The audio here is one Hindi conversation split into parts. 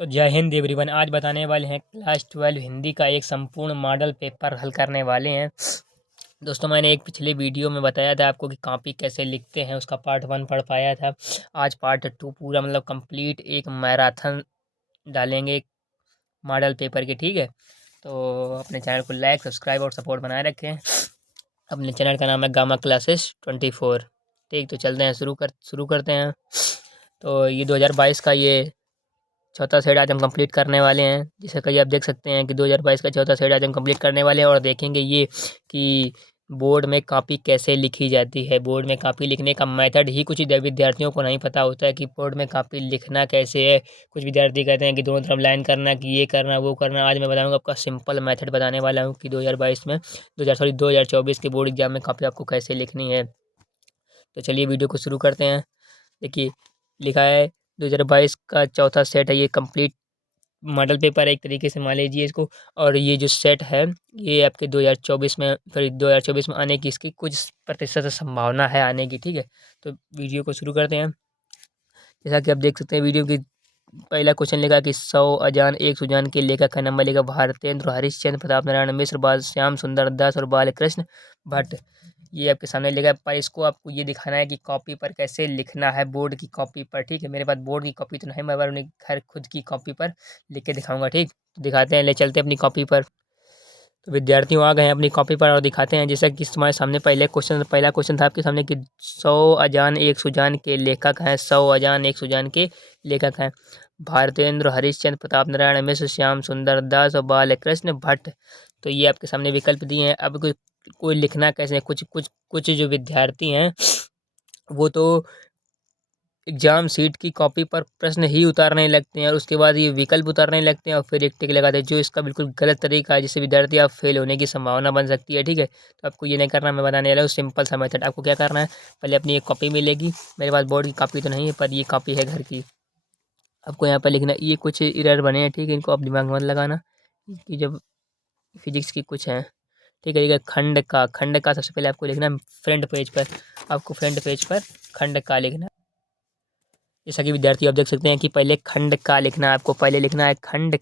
तो जय हिंद एवरीवन। आज बताने वाले हैं क्लास 12 हिंदी का एक संपूर्ण मॉडल पेपर हल करने वाले हैं। दोस्तों, मैंने एक पिछले वीडियो में बताया था आपको कि कॉपी कैसे लिखते हैं, उसका पार्ट 1 पढ़ पाया था। आज पार्ट 2 पूरा मतलब कंप्लीट एक मैराथन डालेंगे मॉडल पेपर के। ठीक है, तो अपने चैनल को लाइक, सब्सक्राइब और सपोर्ट बनाए रखें। अपने चैनल का नाम है गामा क्लासेस 24। ठीक, तो चलते हैं, शुरू करते हैं। तो ये 2022 का ये चौथा सेट आज हम कंप्लीट करने वाले हैं। जैसे कि आप देख सकते हैं कि 2022 का चौथा सेट आज हम कंप्लीट करने वाले हैं और देखेंगे ये कि बोर्ड में कॉपी कैसे लिखी जाती है। बोर्ड में कॉपी लिखने का मेथड ही कुछ विद्यार्थियों को नहीं पता होता है कि बोर्ड में कॉपी लिखना कैसे है। कुछ विद्यार्थी कहते हैं कि दोनों तरफ लाइन करना, कि ये करना वो करना। आज मैं बताऊँगा, आपका सिंपल मेथड बताने वाला हूँ कि 2022 में 2024 के बोर्ड एग्जाम में कॉपी आपको कैसे लिखनी है। तो चलिए वीडियो को शुरू करते हैं। देखिए, लिखा है 2022 का चौथा सेट है, ये कंप्लीट मॉडल पेपर है एक तरीके से मान लीजिए इसको। और ये जो सेट है ये आपके 2024 में, फिर 2024 में आने की इसकी कुछ प्रतिशत संभावना है आने की। ठीक है, तो वीडियो को शुरू करते हैं। जैसा कि आप देख सकते हैं वीडियो की पहला क्वेश्चन लिखा कि 100 अजान एक सुजान के लेखक का नंबर लिखा भारतेंद्र, हरिश्चंद्र, प्रताप नारायण मिश्र, बाल श्याम सुंदर दास और बालकृष्ण भट्ट। ये आपके सामने लिखा है, पर इसको आपको ये दिखाना है कि कॉपी पर कैसे लिखना है, बोर्ड की कॉपी पर। ठीक है, मेरे पास बोर्ड की कॉपी तो नहीं, मैं अपने घर खुद की कॉपी पर लिख के दिखाऊंगा। ठीक, तो दिखाते हैं, ले चलते हैं अपनी कॉपी पर। तो विद्यार्थियों आ गए हैं अपनी कॉपी पर और दिखाते हैं। जैसा कि तुम्हारे सामने पहला क्वेश्चन था आपके सामने कि 100 अजान एक सुजान के लेखक हैं। 100 अजान एक सुजान के लेखक हैं भारतेंद्र, हरिश्चंद्र, प्रताप नारायण मिश्र, श्याम सुंदर दास और बालकृष्ण भट्ट। तो ये आपके सामने विकल्प दिए हैं। अब कोई लिखना कैसे है, कुछ कुछ कुछ जो विद्यार्थी हैं वो तो एग्जाम सीट की कॉपी पर प्रश्न ही उतारने लगते हैं और उसके बाद ये विकल्प उतारने लगते हैं और फिर एक टिक लगाते हैं, जो इसका बिल्कुल गलत तरीका है, जिससे विद्यार्थी आप फेल होने की संभावना बन सकती है। ठीक है, तो आपको ये नहीं करना, मैं बताने वाला हूँ सिंपल सा मेथड। आपको क्या करना है, पहले अपनी एक कॉपी मिलेगी, मेरे पास बोर्ड की कॉपी तो नहीं है पर ये कॉपी है घर की। आपको यहाँ पर लिखना, ये कुछ एरर बने हैं, ठीक है, इनको आप दिमाग में मत लगाना कि जब फिजिक्स की कुछ है। ठीक है, खंड का सबसे पहले आपको लिखना है फ्रंट पेज पर। आपको फ्रंट पेज पर खंड का लिखना है। जैसा कि विद्यार्थी आप देख सकते हैं कि पहले खंड का लिखना है, आपको पहले लिखना है खंड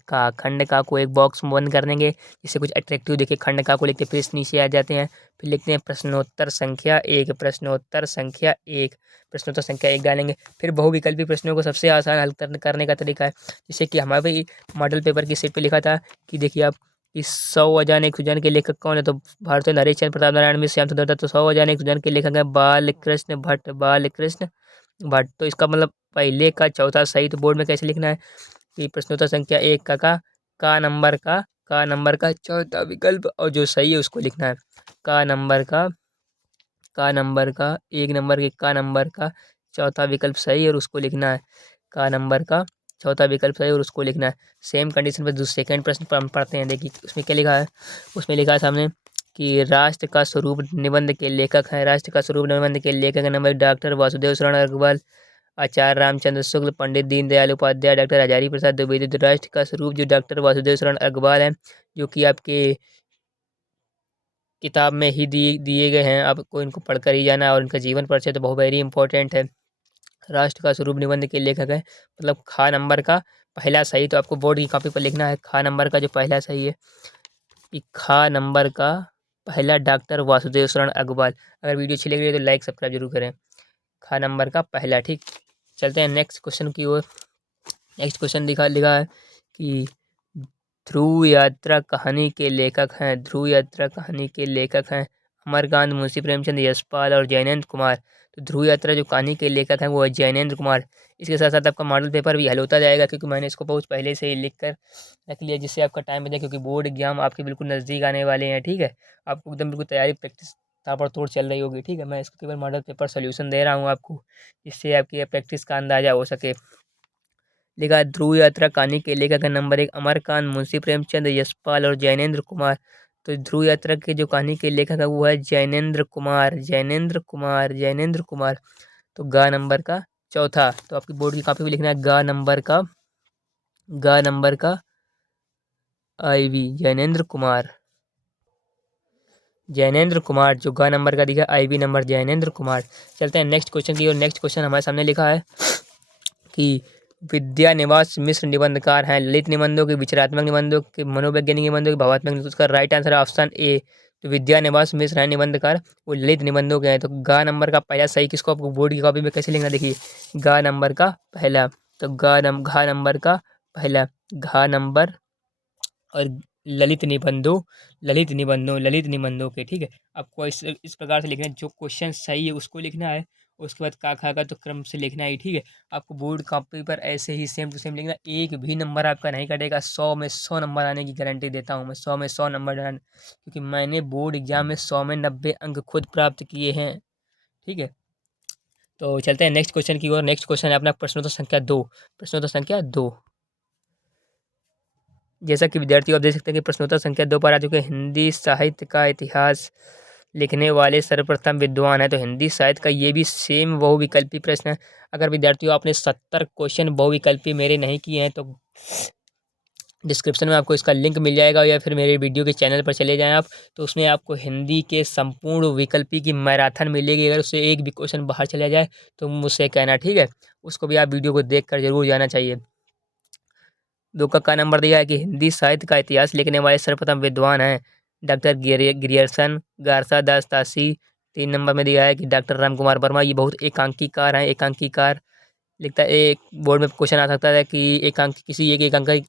का को एक बॉक्स में बंद कर देंगे जिससे कुछ अट्रैक्टिव दिखे। खंड का को लिखते फिर नीचे आ जाते हैं, फिर लिखते हैं प्रश्नोत्तर संख्या 1, प्रश्नोत्तर संख्या 1, प्रश्नोत्तर संख्या 1 डालेंगे। फिर बहुविकल्पी प्रश्नों को सबसे आसान हल करने का तरीका है, जैसे कि हमारे मॉडल पेपर की सीट पर लिखा था कि देखिए आप कि 100 अजान एक सुजान के लेखक कौन है, तो भारतेंद्र, हरिश्चंद्र, प्रताप नारायण मिश्र, श्याम सुंदर दत्त। तो 100 अजान एक सुजान के लेखक है बालकृष्ण भट्ट, बालकृष्ण भट्ट। तो इसका मतलब पहले का चौथा सही। तो बोर्ड में कैसे लिखना है कि प्रश्नोत्तर संख्या 1 का नंबर का चौथा विकल्प और जो सही है उसको लिखना है। का नंबर का 1 नंबर के का नंबर का चौथा विकल्प सही और उसको लिखना है। का नंबर का चौथा विकल्प सही और उसको लिखना है। सेम कंडीशन पर दूसरे सेकेंड प्रश्न पर हम पढ़ते हैं। देखिए उसमें क्या लिखा है, उसमें लिखा है सामने कि राष्ट्र का स्वरूप निबंध के लेखक हैं। राष्ट्र का स्वरूप निबंध के लेखक का नंबर डॉक्टर वासुदेव शरण अग्रवाल, आचार्य रामचंद्र शुक्ल, पंडित दीनदयाल उपाध्याय, डॉक्टर हजारी प्रसाद द्विवेदी। तो राष्ट्र का स्वरूप जो डॉक्टर वासुदेव शरण अग्रवाल हैं, जो कि आपके किताब में ही दिए गए हैं, आपको इनको पढ़कर ही जाना और इनका जीवन परिचय तो बहुत वेरी इंपॉर्टेंट है। राष्ट्र का स्वरूप निबंध के लेखक है, मतलब खा नंबर का पहला सही। तो आपको बोर्ड की कॉपी पर लिखना है खा नंबर का जो पहला सही है कि खा नंबर का पहला डॉक्टर वासुदेव शरण अग्रवाल। अगर वीडियो अच्छी लग रही है तो लाइक सब्सक्राइब जरूर करें। खा नंबर का पहला। ठीक, चलते हैं नेक्स्ट क्वेश्चन की ओर। नेक्स्ट क्वेश्चन लिखा है कि ध्रुव यात्रा कहानी के लेखक हैं। ध्रुव यात्रा कहानी के लेखक हैं अमरकांत, मुंशी प्रेमचंद, यशपाल और जैनेन्द्र कुमार। तो ध्रुव यात्रा जो कहानी के लेखक हैं वो है जैनेन्द्र कुमार। इसके साथ साथ आपका मॉडल पेपर भी हल होता जाएगा, क्योंकि मैंने इसको बहुत पहले से ही लिख कर रख लिया, जिससे आपका टाइम बचे, क्योंकि बोर्ड एग्जाम आपके बिल्कुल नज़दीक आने वाले हैं। ठीक है, आपको एकदम बिल्कुल तैयारी प्रैक्टिस ताबड़तोड़ चल रही होगी। ठीक है, मैं इसको केवल मॉडल पेपर सोल्यूशन दे रहा हूँ आपको, जिससे आपकी प्रैक्टिस का अंदाजा हो सके। लिखा ध्रुव यात्रा कहानी के लेखक है नंबर 1 अमरकांत, मुंशी प्रेमचंद, यशपाल और जैनेन्द्र कुमार। तो ध्रुव यात्रा के जो कहानी के लेखक है वो है जैनेन्द्र कुमार, जैनेन्द्र कुमार, जैनेन्द्र कुमार। तो गा नंबर का चौथा। तो आपकी बोर्ड की कॉपी में लिखना है गा नंबर का IV जैनेन्द्र कुमार, जैनेन्द्र कुमार। जो गा नंबर का दिखा IV नंबर जैनेन्द्र कुमार। चलते हैं नेक्स्ट क्वेश्चन की और। नेक्स्ट क्वेश्चन हमारे सामने लिखा है कि विद्या निवास मिश्र निबंधकार हैं। ललित निबंधों के, विचारात्मक निबंधों के, मनोवैज्ञानिक निबंधों के, भावात्मक निबंधों। उसका राइट आंसर है ऑप्शन ए। तो विद्या निवास मिश्र हैं निबंधकार, वो ललित निबंधों के हैं। तो गा नंबर का पहला सही किसको आपको बोर्ड की कॉपी में कैसे लिखना देखिए, गा नंबर का पहला। तो घा नंबर का पहला, घा नंबर और ललित निबंधों के, ठीक है। आपको इस प्रकार से लिखना है, जो क्वेश्चन सही है उसको लिखना है, उसके बाद का खा का तो क्रम से लिखना है, ठीक है। आपको बोर्ड कॉपी पर ऐसे ही सेम टू सेम लिखना, एक भी नंबर आपका नहीं कटेगा। 100 में 100 नंबर आने की गारंटी देता हूँ मैं, 100 में 100 नंबर क्योंकि मैंने बोर्ड एग्जाम में 100 में 90 अंक खुद प्राप्त किए हैं, ठीक है। तो चलते हैं नेक्स्ट क्वेश्चन की ओर। नेक्स्ट क्वेश्चन है अपना प्रश्नोत्तर संख्या 2। प्रश्नोत्तर संख्या 2, जैसा कि विद्यार्थियों आप देख सकते हैं कि प्रश्नोत्तर संख्या 2 पर आ चुके हैं। हिंदी साहित्य का इतिहास लिखने वाले सर्वप्रथम विद्वान है। तो हिंदी साहित्य का ये भी सेम बहुविकल्पी प्रश्न है। अगर विद्यार्थियों आपने 70 क्वेश्चन बहुविकल्पी मेरे नहीं किए हैं तो डिस्क्रिप्शन में आपको इसका लिंक मिल जाएगा, या फिर मेरे वीडियो के चैनल पर चले जाएं आप, तो उसमें आपको हिंदी के संपूर्ण विकल्पी की मैराथन मिलेगी। अगर उससे एक भी क्वेश्चन बाहर चला जाए तो मुझसे कहना, ठीक है। उसको भी आप वीडियो को देख कर जरूर जाना चाहिए। 2 का नंबर दिया है कि हिंदी साहित्य का इतिहास लिखने वाले सर्वप्रथम विद्वान हैं डॉक्टर ग्रियर्सन गारसा दास तासी। 3 नंबर में दिया है कि डॉक्टर राम कुमार वर्मा, ये बहुत एकांकीकार हैं। एकांकीकार लिखता है, एक बोर्ड में क्वेश्चन आ सकता है कि किसी एक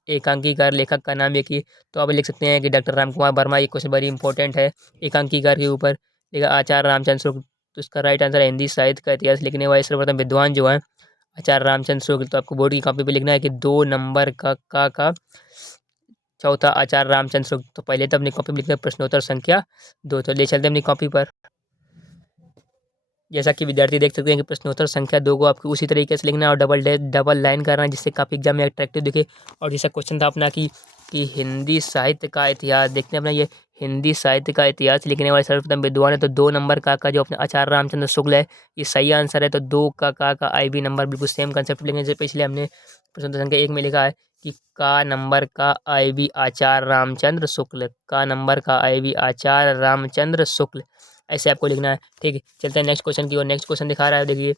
एकांकीकार लेखक का नाम लिखिए, तो आप लिख सकते हैं कि डॉक्टर राम कुमार वर्मा। ये क्वेश्चन वेरी इंपॉर्टेंट है एकांकीकार के ऊपर। लिखा आचार्य रामचंद्र शुक्ल, तो इसका राइट आंसर है हिंदी साहित्य का इतिहास लिखने वाले सर्वप्रथम विद्वान जो हैं आचार्य रामचंद्र शुक्ल। तो आपको बोर्ड की कॉपी पे लिखना है कि 2 नंबर का चौथा आचार्य रामचंद्र शुक्ल। तो पहले तो अपनी कॉपी में लिखना है प्रश्नोत्तर संख्या 2। तो ले चलते हैं अपनी कॉपी पर। जैसा कि विद्यार्थी देख सकते हैं कि प्रश्नोत्तर संख्या 2 को आपको उसी तरीके से लिखना है और डबल लाइन करना है, जिससे काफ़ी एग्जाम में अट्रैक्टिव दिखे। और जैसा क्वेश्चन था अपना कि हिंदी साहित्य का इतिहास देखते हैं अपना, ये हिंदी साहित्य का इतिहास लिखने वाले सर्वप्रथम विद्वान है। तो 2 नंबर का जो अपने आचार्य रामचंद्र शुक्ल है, ये सही आंसर है। तो 2 का IB नंबर बिल्कुल सेम कंसेप्ट लिखेंगे जैसे पिछले हमने प्रश्नोत्तर संख्या 1 में लिखा है कि का नंबर का IB आचार्य रामचंद्र शुक्ल, का नंबर का IB आचार्य रामचंद्र शुक्ल, ऐसे आपको लिखना है, ठीक है। चलते हैं नेक्स्ट क्वेश्चन की ओर। नेक्स्ट क्वेश्चन दिखा रहा है, देखिए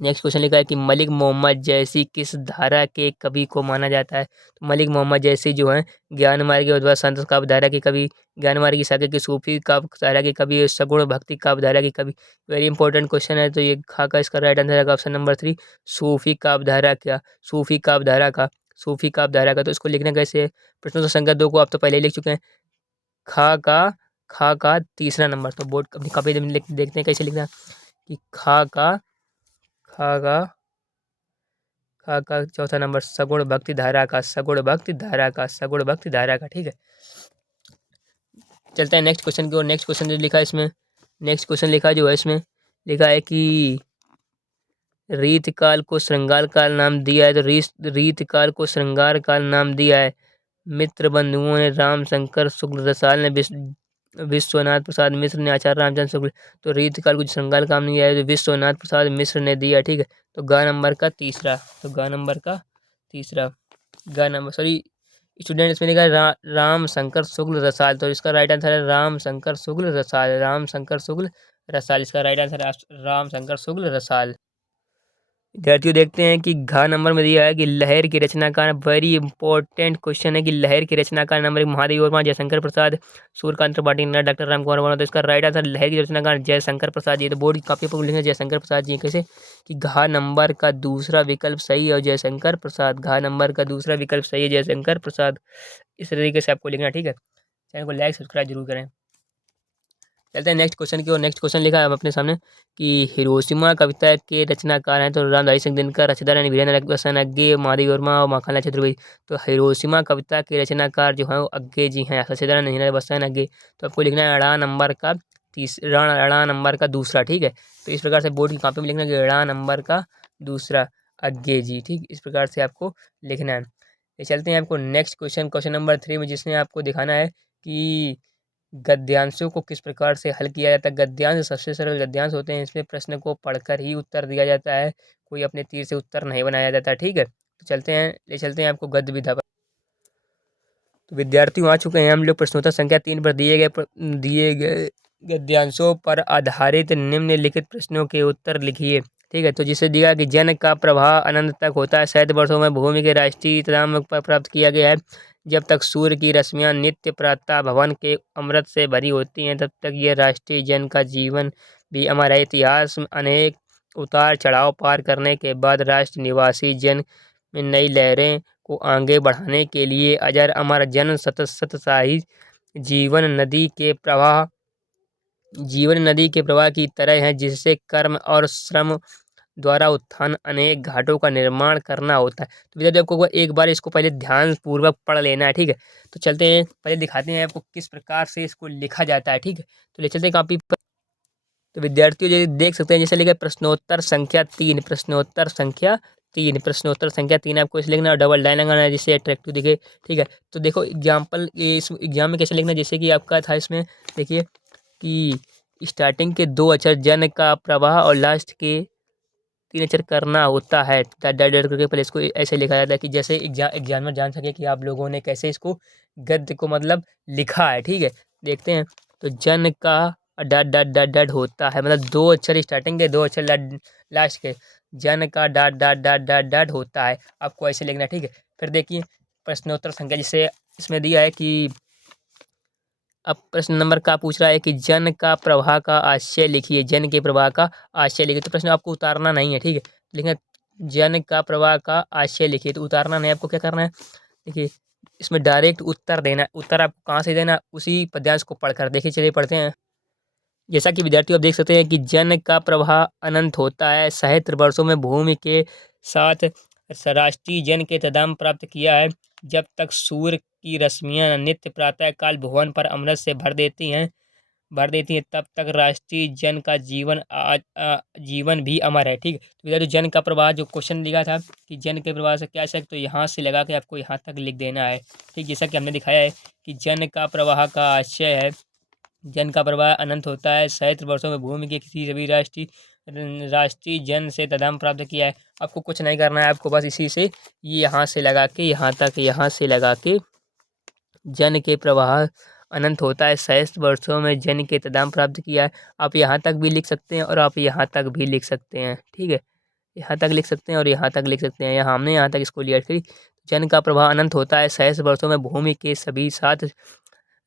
नेक्स्ट क्वेश्चन लिखा है कि मलिक मोहम्मद जैसी किस धारा के कवि को माना जाता है। तो मलिक मोहम्मद जैसी जो है ज्ञान मार्ग के उद्भव संत काव्य धारा के कवि, ज्ञान मार्ग की शाखा के सूफी काव्य धारा के कवि, सगुण भक्ति काव्य धारा के कवि। वेरी इंपॉर्टेंट क्वेश्चन है। तो ये खा का इसका राइट आंसर है ऑप्शन नंबर 3, सूफी काव्य धारा। क्या सूफी काव्य धारा का, सूफी काव्य धारा का। तो इसको लिखना कैसे है, प्रश्नोत्तर संख्या 2 को आप तो पहले ही लिख चुके हैं। खा का तीसरा नंबर। तो बोर्ड अपनी कॉपी में देखते हैं कैसे लिखना है कि खा का चौथा नंबर सगुण भक्ति धारा का, सगुण भक्ति धारा का, सगुण भक्ति धारा का, ठीक है। चलते हैं नेक्स्ट क्वेश्चन की ओर। नेक्स्ट क्वेश्चन जो लिखा है इसमें, नेक्स्ट क्वेश्चन लिखा जो है इसमें लिखा है कि रीत काल को श्रृंगार काल नाम दिया है। तो रीत काल को श्रृंगार काल नाम दिया है मित्र बंधुओं ने, राम शंकर शुक्ल रसाल ने, विश्वनाथ प्रसाद मिश्र ने, आचार्य रामचंद्र शुक्ल। तो रीत काल को श्रृंगार काम नहीं आया तो विश्वनाथ प्रसाद मिश्र ने दिया, ठीक है। तो गा नंबर का तीसरा, तो गा नंबर का तीसरा, गा नंबर सॉरी स्टूडेंट इसमें लिखा है राम शंकर शुक्ल रसाल। तो इसका राइट आंसर है राम शंकर शुक्ल रसाल, राम शंकर शुक्ल रसाल। इसका राइट आंसर है राम शंकर शुक्ल रसाल। विद्यार्थियों देखते हैं कि घ नंबर में दिया है कि लहर की रचनाकार, वेरी इंपॉर्टेंट क्वेश्चन है कि लहर की रचनाकार नंबर 1 महादेव वर्मा, जयशंकर प्रसाद, सूर्यकांत त्रिपाठी, डॉक्टर राम कुमार वर्मा। तो इसका राइट आंसर लहर की रचनाकार जयशंकर प्रसाद जी। तो बोर्ड की कॉपी पर लिखेंगे जयशंकर प्रसाद जी कैसे कि घ नंबर का दूसरा विकल्प सही है और जयशंकर प्रसाद, घ नंबर का दूसरा विकल्प सही है जयशंकर प्रसाद। इस तरीके से आपको लिखना, ठीक है। चैनल को लाइक सब्सक्राइब जरूर करें। चलते हैं नेक्स्ट क्वेश्चन की ओर। नेक्स्ट क्वेश्चन लिखा है अपने सामने कि हिरोशिमा कविता के रचनाकार हैं। तो रामधारी सिंह दिनकर, रचनाकार वीरेंद्र बसंत अग्गे, महादेव वर्मा और माखनलाल चतुर्वेदी। तो हिरोशिमा कविता के रचनाकार जो हैं वो अग्गे जी हैं, रचनाकार वीरेंद्र बसंत अग्गे। तो आपको लिखना है अड़ा नंबर का अड़ा नंबर का दूसरा, ठीक है। तो इस प्रकार से बोर्ड की कॉपी में लिखना है अड़ा नंबर का दूसरा अग्गे जी, ठीक। इस प्रकार से आपको लिखना है। ये चलते हैं आपको नेक्स्ट क्वेश्चन, क्वेश्चन नंबर 3 में, जिसमें आपको दिखाना है कि गद्यांशों को किस प्रकार से हल किया जाता है। गद्यांश सबसे सरल गद्यांश होते हैं, इसमें प्रश्न को पढ़कर ही उत्तर दिया जाता है, कोई अपने तीर से उत्तर नहीं बनाया जाता, ठीक है। तो चलते हैं आपको गद्य विधा पर। तो विद्यार्थियों आ चुके हैं हम लोग प्रश्नोत्तर संख्या 3 पर। दिए गए गद्यांशों पर आधारित निम्नलिखित प्रश्नों के उत्तर लिखिए। ठीक है। तो जिसे दिया कि जन का प्रवाह अनंत तक होता है, 7 वर्षों में भूमि के राष्ट्रीय इनाम प्राप्त किया गया है। जब तक सूर्य की रश्मियाँ नित्य प्रातः भवन के अमृत से भरी होती हैं, तब तक यह राष्ट्रीय जन का जीवन भी अमर है। इतिहास में अनेक उतार चढ़ाव पार करने के बाद राष्ट्र निवासी जन में नई लहरें को आगे बढ़ाने के लिए अजर अमर जन सततशाही जीवन नदी के प्रवाह की तरह है, जिससे कर्म और श्रम द्वारा उत्थान अनेक घाटों का निर्माण करना होता है। तो विद्यार्थी आपको एक बार इसको पहले ध्यान पूर्वक पढ़ लेना है, ठीक है। तो चलते हैं, पहले दिखाते हैं आपको किस प्रकार से इसको लिखा जाता है, ठीक है। तो ले चलते हैं कॉपी पर। तो विद्यार्थियों जो देख सकते हैं, जैसे लिखा है प्रश्नोत्तर संख्या 3, प्रश्नोत्तर संख्या 3, प्रश्नोत्तर संख्या 3 आपको इसे लिखना और डबल लाइन लगाना है जिससे अट्रैक्टिव दिखे, ठीक है। तो देखो एग्जाम्पल, इस एग्जाम में कैसे लिखना है, जैसे कि आपका था इसमें देखिए कि स्टार्टिंग के 2 अक्षर जन का प्रवाह और लास्ट के 3 अक्षर करना होता है। डट करके पहले इसको ऐसे लिखा जाता है कि जैसे एग्जामिनर जान सके कि आप लोगों ने कैसे इसको गद्य को मतलब लिखा है, ठीक है। देखते हैं। तो जन का डट डट डट डट होता है, मतलब 2 अक्षर स्टार्टिंग के, 2 अक्षर लास्ट के। जन का डट डट डट डट डट होता है, आपको ऐसे लिखना है, ठीक है। फिर देखिए प्रश्नोत्तर संख्या, जिसे इसमें दिया है कि अब प्रश्न नंबर का पूछ रहा है कि जन का प्रवाह का आशय लिखिए, जन के प्रवाह का आशय लिखिए। तो प्रश्न आपको उतारना नहीं है, ठीक है। लिखना जन का प्रवाह का आशय लिखिए, तो उतारना नहीं, आपको क्या करना है, देखिए इसमें डायरेक्ट उत्तर देना है। उत्तर आपको कहाँ से देना है, उसी पद्यांश को पढ़कर। देखिए चलिए पढ़ते हैं। जैसा कि विद्यार्थियों आप देख सकते हैं कि जन का प्रवाह अनंत होता है, सहस्त्र वर्षों में भूमि के साथ राष्ट्रीय जन के तदाम प्राप्त किया है। जब तक सूर्य की रश्मियाँ नित्य प्रातः काल भुवन पर अमृत से भर देती हैं, तब तक राष्ट्रीय जन का जीवन भी अमर है, ठीक है। तो विद्यार्थियों जन का प्रवाह जो क्वेश्चन दिया था कि जन के प्रवाह से क्या शक, तो यहाँ से लगा के आपको यहाँ तक लिख देना है, ठीक। जैसा कि हमने दिखाया है कि जन का प्रवाह का आशय है, जन का प्रवाह अनंत होता है, सहस्त्र वर्षों में भूमि के किसी सभी राष्ट्रीय जन से तदाम प्राप्त किया है। आपको कुछ नहीं करना है, आपको बस इसी से यहाँ से लगा के यहाँ तक, यहाँ से लगा के जन के प्रवाह अनंत होता है, सहस्त्र वर्षों में जन के तदाम प्राप्त किया है। आप यहाँ तक भी लिख सकते हैं और आप यहाँ तक भी लिख सकते हैं, ठीक है। यहाँ तक लिख सकते हैं और यहाँ तक लिख सकते हैं। यहाँ हमने यहाँ तक इसको लिया, ठीक। जन का प्रवाह अनंत होता है, सहस्त्र वर्षों में भूमि के सभी 7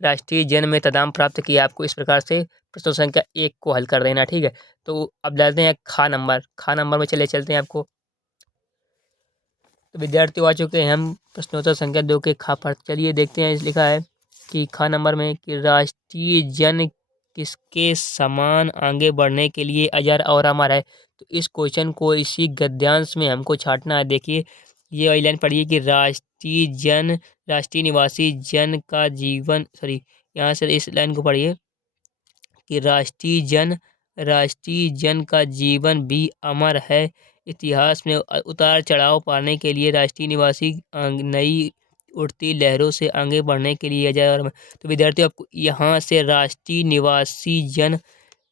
राष्ट्रीय जन में तदाम प्राप्त किया। आपको इस प्रकार से प्रश्न संख्या 1 को हल कर देना, ठीक है। तो अब डालते हैं खा नंबर में चलते हैं आपको। तो विद्यार्थी आ चुके हैं हम प्रश्नोत्तर संख्या 2 के खा पर। चलिए देखते हैं, लिखा है कि खा नंबर में कि राष्ट्रीय जन किसके समान आगे बढ़ने के लिए अजर और अमर है। तो इस क्वेश्चन को इसी गद्यांश में हमको छांटना है। देखिए ये वाली लाइन पढ़िए कि राष्ट्रीय निवासी जन का जीवन, सॉरी यहाँ से इस लाइन को पढ़िए कि राष्ट्रीय जन का जीवन भी अमर है। इतिहास में उतार चढ़ाव पाने के लिए राष्ट्रीय निवासी नई उठती लहरों से आगे बढ़ने के लिए अजय और अमर। तो विद्यार्थियों आपको यहाँ से राष्ट्रीय निवासी जन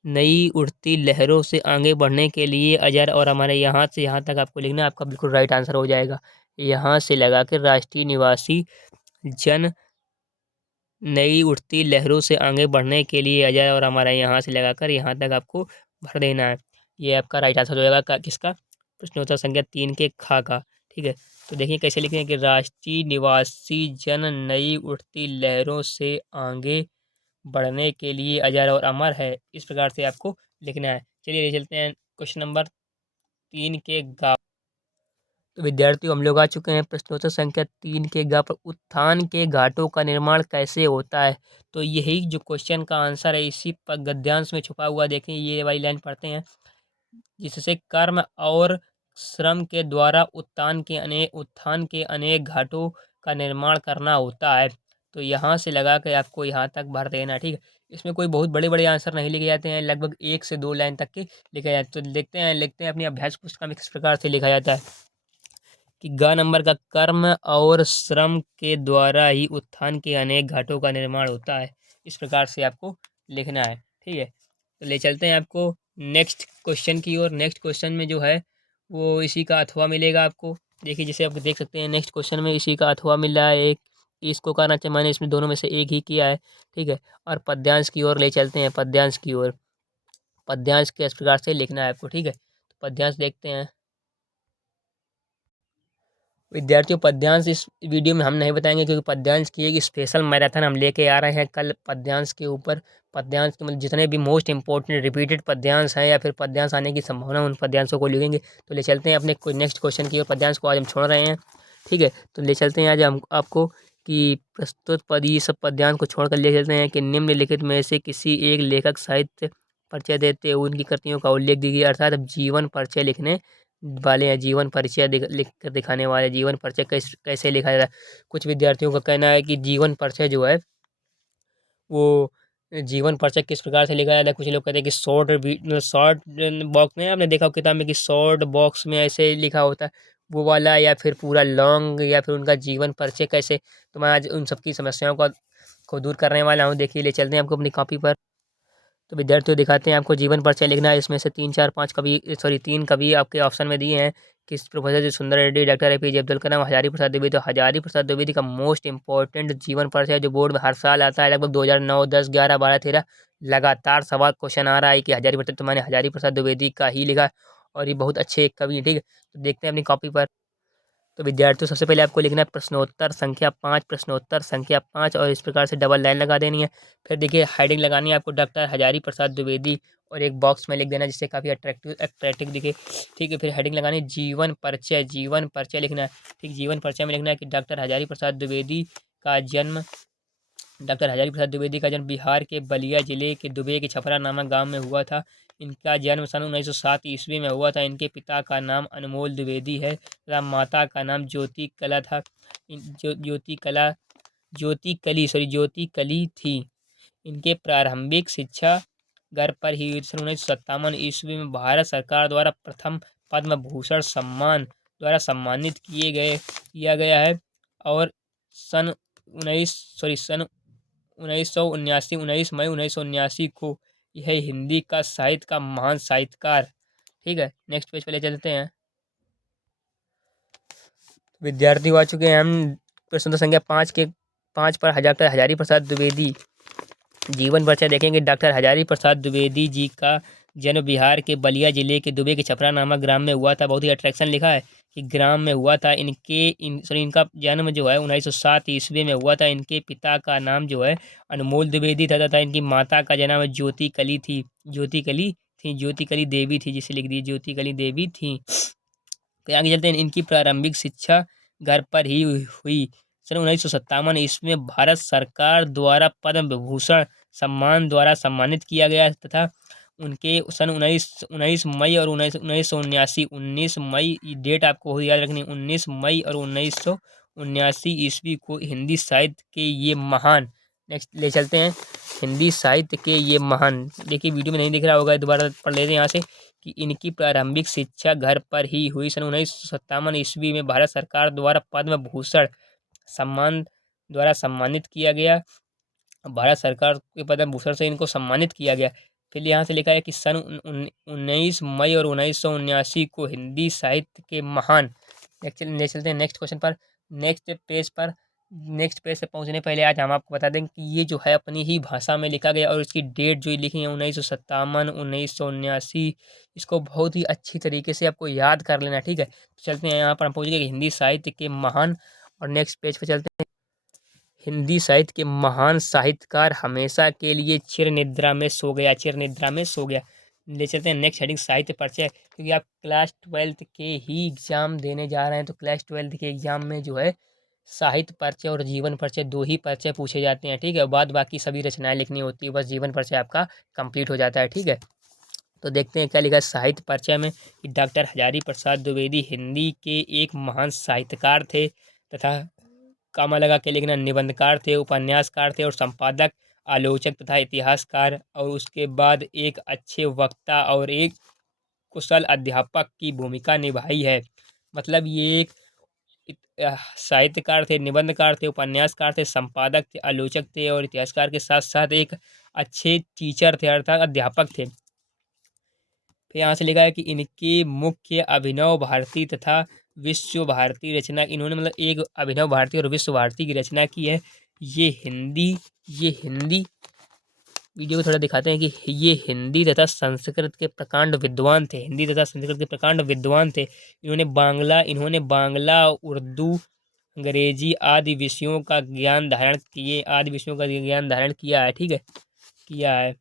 नई उठती लहरों से आगे बढ़ने के लिए अजर और हमारे यहाँ से यहाँ तक आपको लिखना है, आपका बिल्कुल राइट आंसर हो जाएगा। यहाँ से लगा कर राष्ट्रीय निवासी जन नई उठती लहरों से आगे बढ़ने के लिए अजय और हमारा यहाँ से लगाकर यहाँ तक आपको भर देना है। ये आपका राइट आंसर हो जाएगा किसका, प्रश्नोत्तर संख्या 3 के खा का, ठीक है। तो देखिए कैसे लिखें कि राष्ट्रीय निवासी जन नई उठती लहरों से आगे बढ़ने के लिए अजर और अमर है। इस प्रकार से आपको लिखना है। चलिए ले चलते हैं क्वेश्चन नंबर 3 के गा। तो विद्यार्थियों हम लोग आ चुके हैं प्रश्नोत्तर संख्या 3 के गा पर। उत्थान के घाटों का निर्माण कैसे होता है। तो यही जो क्वेश्चन का आंसर है इसी पर गद्यांश में छुपा हुआ। देखें ये वाली लाइन पढ़ते हैं, जिससे कर्म और श्रम के द्वारा उत्थान के अनेक घाटों का निर्माण करना होता है। तो यहाँ से लगा के आपको यहाँ तक भर देना, ठीक है। इसमें कोई बहुत बड़े बड़े आंसर नहीं लिखे जाते हैं, लगभग 1 से 2 लाइन तक के लिखे जाते हैं। तो लिखते हैं अपनी अभ्यास पुस्तिका में किस प्रकार से लिखा जाता है कि ग नंबर का कर्म और श्रम के द्वारा ही उत्थान के अनेक घाटों का निर्माण होता है। इस प्रकार से आपको लिखना है, ठीक है। तो ले चलते हैं आपको नेक्स्ट क्वेश्चन की ओर। नेक्स्ट क्वेश्चन में जो है वो इसी का अथवा मिलेगा आपको। देखिए जैसे आप देख सकते हैं नेक्स्ट क्वेश्चन में इसी का अथवा मिल रहा है। एक इसको करना चाहिए, मैंने इसमें दोनों में से एक ही किया है, ठीक है। और पद्यांश की ओर ले चलते हैं, पद्यांश की ओर। पद्यांश के इस प्रकार से लिखना है आपको, ठीक है। पद्यांश देखते हैं। विद्यार्थियों, पद्यांश इस वीडियो में हम नहीं बताएंगे, क्योंकि पद्यांश की एक स्पेशल मैराथन हम लेके आ रहे हैं कल पद्यांश के ऊपर। पद्यांश के मतलब जितने भी मोस्ट इंपॉर्टेंट रिपीटेड पद्यांश हैं या फिर पद्यांश आने की संभावना, उन पद्यांशों को लिखेंगे। तो ले चलते हैं अपने नेक्स्ट क्वेश्चन की ओर। पद्यांश को आज हम छोड़ रहे हैं, ठीक है। तो ले चलते हैं आज हम आपको कि प्रस्तुत पद, ये सब पद्यांश को छोड़कर ले चलते हैं कि निम्नलिखित में से किसी एक लेखक साहित्य परिचय देते हुए उनकी कृतियों का उल्लेख दीजिए। अर्थात अब जीवन परिचय लिखने वाले हैं, जीवन परिचय लिख कर दिखाने वाले। जीवन परिचय कैसे लिखा जाता है? कुछ विद्यार्थियों का कहना है कि जीवन परिचय जो है वो जीवन परिचय किस प्रकार से लिखा जाता है। कुछ लोग कहते हैं कि शॉर्ट बॉक्स में, आपने देखा हो किताब में कि शॉर्ट बॉक्स में ऐसे लिखा होता है वो वाला, या फिर पूरा लॉन्ग, या फिर उनका जीवन परिचय कैसे। तो मैं आज उन सबकी समस्याओं को दूर करने वाला हूँ। देखिए, ले चलते हैं आपको अपनी कॉपी पर। तो विद्यार्थियों, दिखाते हैं आपको जीवन परिचय लिखना है। इसमें से 3, 4, 5 कवि, सॉरी 3 कवि आपके ऑप्शन में दिए हैं कि प्रोफेसर जी सुंदर रेड्डी, डॉक्टर एपीजे अब्दुल कलाम, हजारी प्रसाद द्विवेदी। तो हजारी प्रसाद द्विवेदी का मोस्ट इंपॉर्टेंट जीवन परिचय जो बोर्ड में हर साल आता है, लगभग 2009, 10, 11, 12, 13 लगातार सवाल क्वेश्चन आ रहा है कि हजारी प्रसाद, तो मैंने हजारी प्रसाद द्विवेदी का ही लिखा, और ये बहुत अच्छे एक कवि हैं, ठीक है। तो देखते हैं अपनी कॉपी पर। तो विद्यार्थियों, सबसे पहले आपको लिखना है प्रश्नोत्तर संख्या 5, प्रश्नोत्तर संख्या 5, और इस प्रकार से डबल लाइन लगा देनी है। फिर देखिए, हेडिंग लगानी है आपको डॉक्टर हजारी प्रसाद द्विवेदी, और एक बॉक्स में लिख देना जिससे काफ़ी अट्रैक्टिव दिखे, ठीक है। फिर हेडिंग लगानी है जीवन परिचय, जीवन परिचय लिखना है, ठीक। जीवन परिचय में लिखना है कि डॉक्टर हजारी प्रसाद द्विवेदी का जन्म डॉक्टर हजारी प्रसाद द्विवेदी का जन्म बिहार के बलिया जिले के दुबे के छपरा नामक गांव में हुआ था। इनका जन्म सन 1907 ईस्वी में हुआ था। इनके पिता का नाम अनमोल द्विवेदी है तथा माता का नाम ज्योति कला था। ज्योति कली थी। इनके प्रारंभिक शिक्षा घर पर ही हुई। सन 1957 ईस्वी में भारत सरकार द्वारा प्रथम पद्म भूषण सम्मान द्वारा सम्मानित किया गया है। और सन 1979 19 मई 1979 को यह हिंदी का साहित्य का महान साहित्यकार, ठीक है। नेक्स्ट पेज पे ले चलते हैं। विद्यार्थी आ चुके हैं हम प्रश्न संख्या 5 पर। डॉक्टर हजारी प्रसाद द्विवेदी जीवन परिचय देखेंगे। डॉक्टर हजारी प्रसाद द्विवेदी जी का जन्म बिहार के बलिया जिले के दुबे के छपरा नामक ग्राम में हुआ था। बहुत ही अट्रैक्शन लिखा है कि ग्राम में हुआ था। इनका जन्म जो है 1907 ईस्वी में हुआ था। इनके पिता का नाम जो है अनमोल द्विवेदी था तथा इनकी माता का जन्म ज्योति कली थी। ज्योति कली देवी थी, जिसे लिख दी ज्योति कली देवी थी। फिर आगे चलते हैं। इनकी प्रारंभिक शिक्षा घर पर ही हुई। सन 1957 ईस्वी में भारत सरकार द्वारा पद्म विभूषण सम्मान द्वारा सम्मानित किया गया तथा उनके सन 19 मई और 19 मई डेट आपको याद रखनी। 19 मई और 1979 ईस्वी को हिंदी साहित्य के ये महान, नेक्स्ट ले चलते हैं, हिंदी साहित्य के ये महान, देखिए वीडियो में नहीं दिख रहा होगा, दोबारा पढ़ लेते हैं यहाँ से कि इनकी प्रारंभिक शिक्षा घर पर ही हुई। सन 1957 ईस्वी में भारत सरकार द्वारा पद्म भूषण सम्मान द्वारा सम्मानित किया गया। भारत सरकार के पद्म भूषण से इनको सम्मानित किया गया। फिर यहाँ से लिखा है कि सन 19 मई और 1979 को हिंदी साहित्य के महान, ले चलते हैं नेक्स्ट क्वेश्चन पर। नेक्स्ट पेज से पहुँचने पहले आज हम आपको बता दें कि ये जो है अपनी ही भाषा में लिखा गया और इसकी डेट जो लिखी है 1957 1979, इसको बहुत ही अच्छी तरीके से आपको याद कर लेना, ठीक है। तो चलते हैं यहाँ पर हम पहुँच गए हिंदी साहित्य के महान, और नेक्स्ट पेज पर चलते हैं। हिंदी साहित्य के महान साहित्यकार हमेशा के लिए चिर निद्रा में सो गया, चिर निद्रा में सो गया। ले चलते हैं नेक्स्ट हेडिंग साहित्य परिचय, क्योंकि आप क्लास 12 के ही एग्जाम देने जा रहे हैं, तो क्लास 12 के एग्जाम में जो है साहित्य परिचय और जीवन परिचय 2 ही परिचय पूछे जाते हैं, ठीक है। बाद बाकी सभी रचनाएं लिखनी होती है, बस जीवन परिचय आपका कंप्लीट हो जाता है, ठीक है। तो देखते हैं क्या लिखा है साहित्य परिचय में कि डॉक्टर हजारी प्रसाद द्विवेदी हिंदी के एक महान साहित्यकार थे तथा कामा लगा के लिखना निबंधकार थे, उपन्यासकार थे और संपादक, आलोचक तथा इतिहासकार, और उसके बाद एक अच्छे वक्ता और एक कुशल अध्यापक की भूमिका निभाई है। मतलब ये एक साहित्यकार थे, निबंधकार थे, उपन्यासकार थे, संपादक थे, आलोचक थे और इतिहासकार के साथ साथ एक अच्छे टीचर थे अर्थात अध्यापक थे। फिर यहाँ से लिखा है कि इनकी मुख्य अभिनव भारती तथा विश्व भारती रचना, इन्होंने मतलब एक अभिनव भारती और विश्व भारती की रचना की है। ये हिंदी वीडियो को थोड़ा दिखाते हैं कि ये हिंदी तथा संस्कृत के प्रकांड विद्वान थे। हिंदी तथा संस्कृत के प्रकांड विद्वान थे। इन्होंने बांग्ला, उर्दू, अंग्रेजी आदि विषयों का ज्ञान धारण किया है। ठीक है, किया है।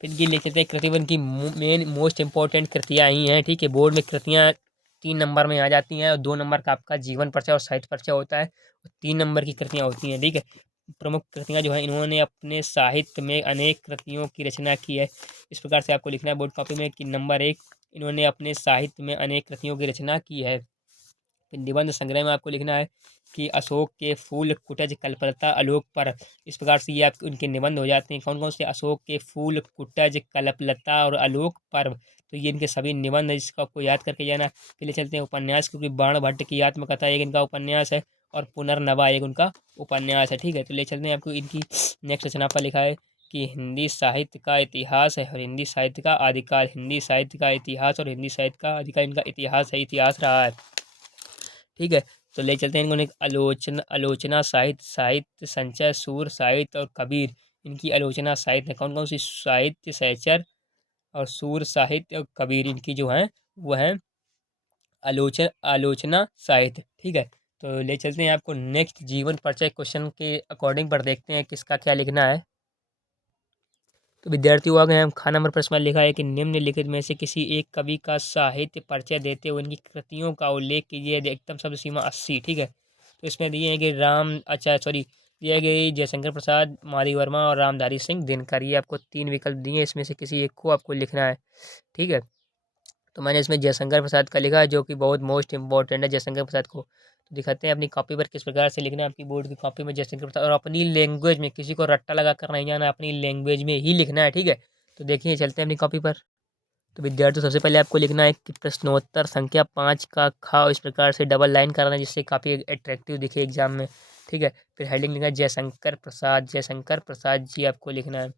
फिर ये लिख लेते हैं कृतियों की मेन मोस्ट इंपॉर्टेंट कृतियाँ ही हैं। ठीक है, बोर्ड में कृतियाँ 3 नंबर में आ जाती हैं और 2 नंबर का आपका जीवन परिचय और साहित्य परिचय होता है, और 3 नंबर की कृतियाँ होती हैं। ठीक है, प्रमुख कृतियाँ जो हैं, इन्होंने अपने साहित्य में अनेक कृतियों की रचना की है। इस प्रकार से आपको लिखना है बोर्ड कॉपी में कि नंबर 1, इन्होंने अपने साहित्य में अनेक कृतियों की रचना की है। फिर निबंध संग्रह में आपको लिखना है कि अशोक के फूल, कुटज, कल्पलता, आलोक पर्व। इस प्रकार से ये आपके उनके निबंध हो जाते हैं। कौन कौन से? अशोक के फूल, कुटज, कल्पलता और आलोक पर्व। तो ये इनके सभी निबंध है, जिसको आपको याद करके जाना। फिर ले चलते हैं उपन्यास, क्योंकि बाणभट्ट की आत्मकथा एक इनका उपन्यास है और पुनर्नवा एक उनका उपन्यास है। ठीक है, तो ले चलते हैं आपको इनकी नेक्स्ट रचना पर लिखा है कि हिंदी साहित्य का इतिहास है और हिंदी साहित्य का आदिकाल। हिंदी साहित्य का इतिहास और हिंदी साहित्य का आदिकाल इनका इतिहास रहा है। ठीक है, तो ले चलते हैं इन्होंने आलोचना साहित्य, साहित्य संचय, सूर साहित्य और कबीर। इनकी आलोचना साहित्य है। कौन कौन सी? साहित्य सहचर और सूर साहित्य और कबीर, इनकी जो है वह है आलोचना साहित्य। ठीक है, तो ले चलते हैं आपको नेक्स्ट जीवन परिचय क्वेश्चन के अकॉर्डिंग पर देखते हैं किसका क्या लिखना है। तो विद्यार्थियों आ गए हम खा नंबर प्रश्न में लिखा है कि निम्नलिखित में से किसी एक कवि का साहित्य परिचय देते हुए उनकी कृतियों का उल्लेख कीजिए। अधिकतम शब्द सीमा 80। ठीक है, तो इसमें दिए हैं कि दिए गए जयशंकर प्रसाद, माधवी वर्मा और रामधारी सिंह दिनकर। ये आपको 3 विकल्प दिए, इसमें से किसी एक को आपको लिखना है। ठीक है, तो मैंने इसमें जयशंकर प्रसाद का लिखा है, जो कि बहुत मोस्ट इंपॉर्टेंट है जयशंकर प्रसाद को। तो दिखाते हैं अपनी कॉपी पर किस प्रकार से लिखना है। आपकी बोर्ड की कॉपी में जयशंकर प्रसाद, और अपनी लैंग्वेज में, किसी को रट्टा लगा कर नहीं जाना, अपनी लैंग्वेज में ही लिखना है। ठीक है, तो देखिए चलते हैं अपनी कॉपी पर। तो विद्यार्थियों सबसे पहले आपको लिखना है कि प्रश्नोत्तर संख्या 5 का खा इस प्रकार से डबल लाइन करना है, जिससे काफ़ी अट्रैक्टिव दिखे एग्जाम में। ठीक है, फिर हेडिंग लिखना है जयशंकर प्रसाद जी आपको लिखना है।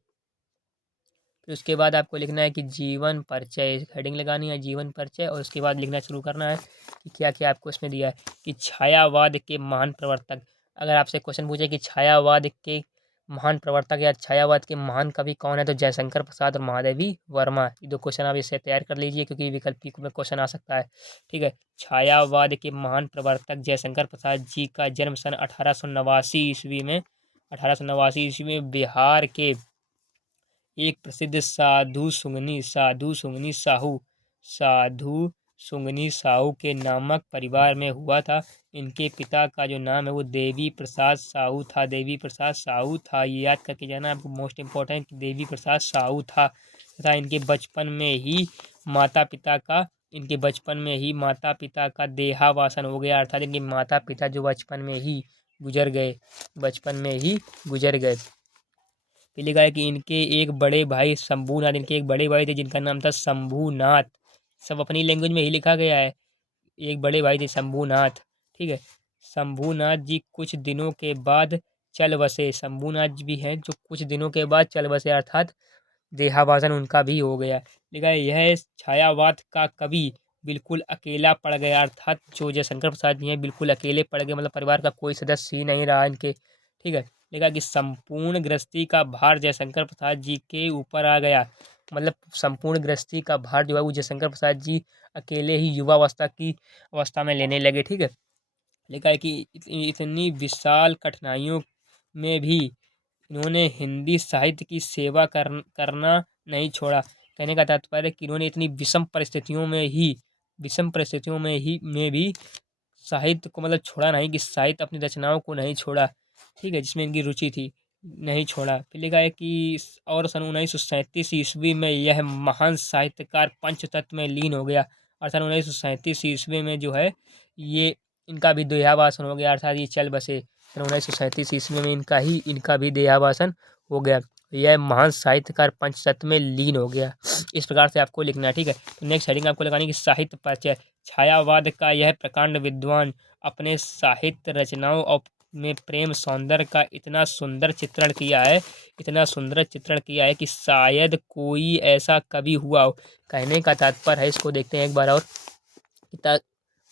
फिर उसके बाद आपको लिखना है कि जीवन परिचय, हेडिंग लगानी है जीवन परिचय, और उसके बाद लिखना शुरू करना है कि क्या क्या आपको इसमें दिया है। कि छायावाद के महान प्रवर्तक, अगर आपसे क्वेश्चन पूछे कि छायावाद के महान प्रवर्तक या छायावाद के महान कवि कौन है, तो जयशंकर प्रसाद और महादेवी वर्मा। ये 2 क्वेश्चन आप इससे तैयार कर लीजिए, क्योंकि विकल्प में क्वेश्चन आ सकता है। ठीक है, छायावाद के महान प्रवर्तक जयशंकर प्रसाद जी का जन्म सन 1889 ईस्वी में 1889 ईस्वी में बिहार के एक प्रसिद्ध साधु सुंगनी साहू के नामक परिवार में हुआ था। इनके पिता का जो नाम है वो देवी प्रसाद साहू था। ये याद करके जाना आपको, मोस्ट इम्पोर्टेंट, देवी प्रसाद साहू था। तथा इनके बचपन में ही माता पिता का देहावसान हो गया, अर्थात इनके माता पिता जो बचपन में ही गुजर गए। फिर लिखा है कि इनके एक बड़े भाई थे, जिनका नाम था शंभूनाथ। सब अपनी लैंग्वेज में ही लिखा गया है। एक बड़े भाई थे शंभूनाथ। ठीक है, शंभूनाथ जी कुछ दिनों के बाद चल बसे। शंभूनाथ जी भी हैं जो कुछ दिनों के बाद चल बसे, अर्थात देहावसान उनका भी हो गया। लिखा है यह छायावाद का कवि बिल्कुल अकेला पड़ गया, अर्थात जो जयशंकर प्रसाद जी हैं बिल्कुल अकेले पड़ गए, मतलब परिवार का कोई सदस्य ही नहीं रहा इनके। ठीक है, लिखा कि संपूर्ण गृहस्थी का भार जयशंकर प्रसाद जी के ऊपर आ गया, मतलब संपूर्ण गृहस्थी का भार जो है वो जयशंकर प्रसाद जी अकेले ही अवस्था में लेने लगे। ठीक है, लिखा है कि इतनी विशाल कठिनाइयों में भी इन्होंने हिंदी साहित्य की सेवा करना नहीं छोड़ा। कहने का तात्पर्य कि इन्होंने इतनी विषम परिस्थितियों में भी साहित्य को मतलब छोड़ा नहीं, कि साहित्य अपनी रचनाओं को नहीं छोड़ा। ठीक है, जिसमें इनकी रुचि थी, नहीं छोड़ा। फिर लिखा है कि और सन 1937 ईस्वी में यह महान साहित्यकार पंचतत्व में लीन हो गया, और सन 1937 ईस्वी में जो है ये इनका भी देहावसान हो गया, अर्थात ये चल बसे। सन 1937 ईस्वी में इनका भी देहावसान हो गया। यह महान साहित्यकार पंचतत्व में लीन हो गया। इस प्रकार से आपको लिखना है। ठीक है, तो नेक्स्ट हेडिंग आपको लगानी कि साहित्य परिचय। छायावाद का यह प्रकांड विद्वान अपने साहित्य रचनाओं और में प्रेम सौंदर्य का इतना सुंदर चित्रण किया है कि शायद कोई ऐसा कवि हुआ हो। कहने का तात्पर्य है, इसको देखते हैं एक बार और, इतना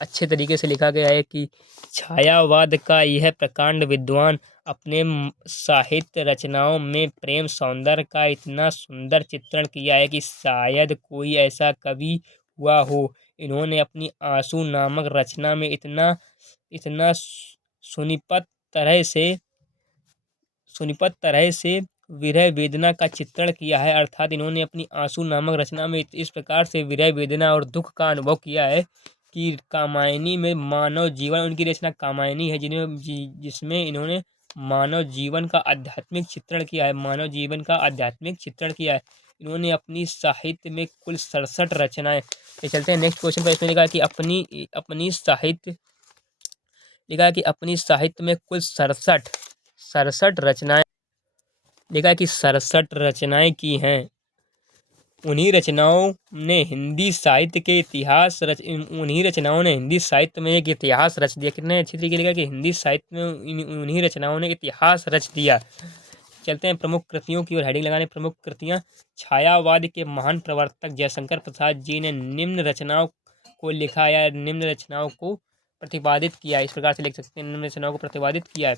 अच्छे तरीके से लिखा गया है कि छायावाद का यह प्रकांड विद्वान अपने साहित्य रचनाओं में प्रेम सौंदर्य का इतना सुंदर चित्रण किया है कि शायद कोई ऐसा कवि हुआ हो। इन्होंने अपनी आंसू नामक रचना में इतना इतना सुनिपत तरह से सुनिपत तरह से विरह वेदना का चित्रण किया है। अर्थात इन्होंने अपनी आंसू नामक रचना में इस प्रकार से विरह वेदना और दुख का अनुभव किया है कि कामायनी में मानव जीवन, उनकी रचना कामायनी है जिसमें इन्होंने मानव जीवन का आध्यात्मिक चित्रण किया है। मानव जीवन का आध्यात्मिक चित्रण किया है इन्होंने अपनी साहित्य में कुल 67 रचनाएं। ये चलते हैं नेक्स्ट क्वेश्चन पर। इसमें लिखा है कि अपनी साहित्य में कुल 67 रचनाएं, लिखा है कि 67 रचनाएं की हैं। उन्हीं रचनाओं ने हिंदी साहित्य में एक इतिहास रच दिया। कितने अच्छी तरीके लिखा कि हिंदी साहित्य में उन्हीं रचनाओं ने इतिहास रच दिया। चलते हैं प्रमुख कृतियों की ओर। हेडिंग लगाने प्रमुख कृतियाँ। छायावाद के महान प्रवर्तक जयशंकर प्रसाद जी ने निम्न रचनाओं को लिखा या निम्न रचनाओं को प्रतिपादित किया। इस प्रकार से लिख सकते हैं, निम्न रचनाओं को प्रतिपादित किया है।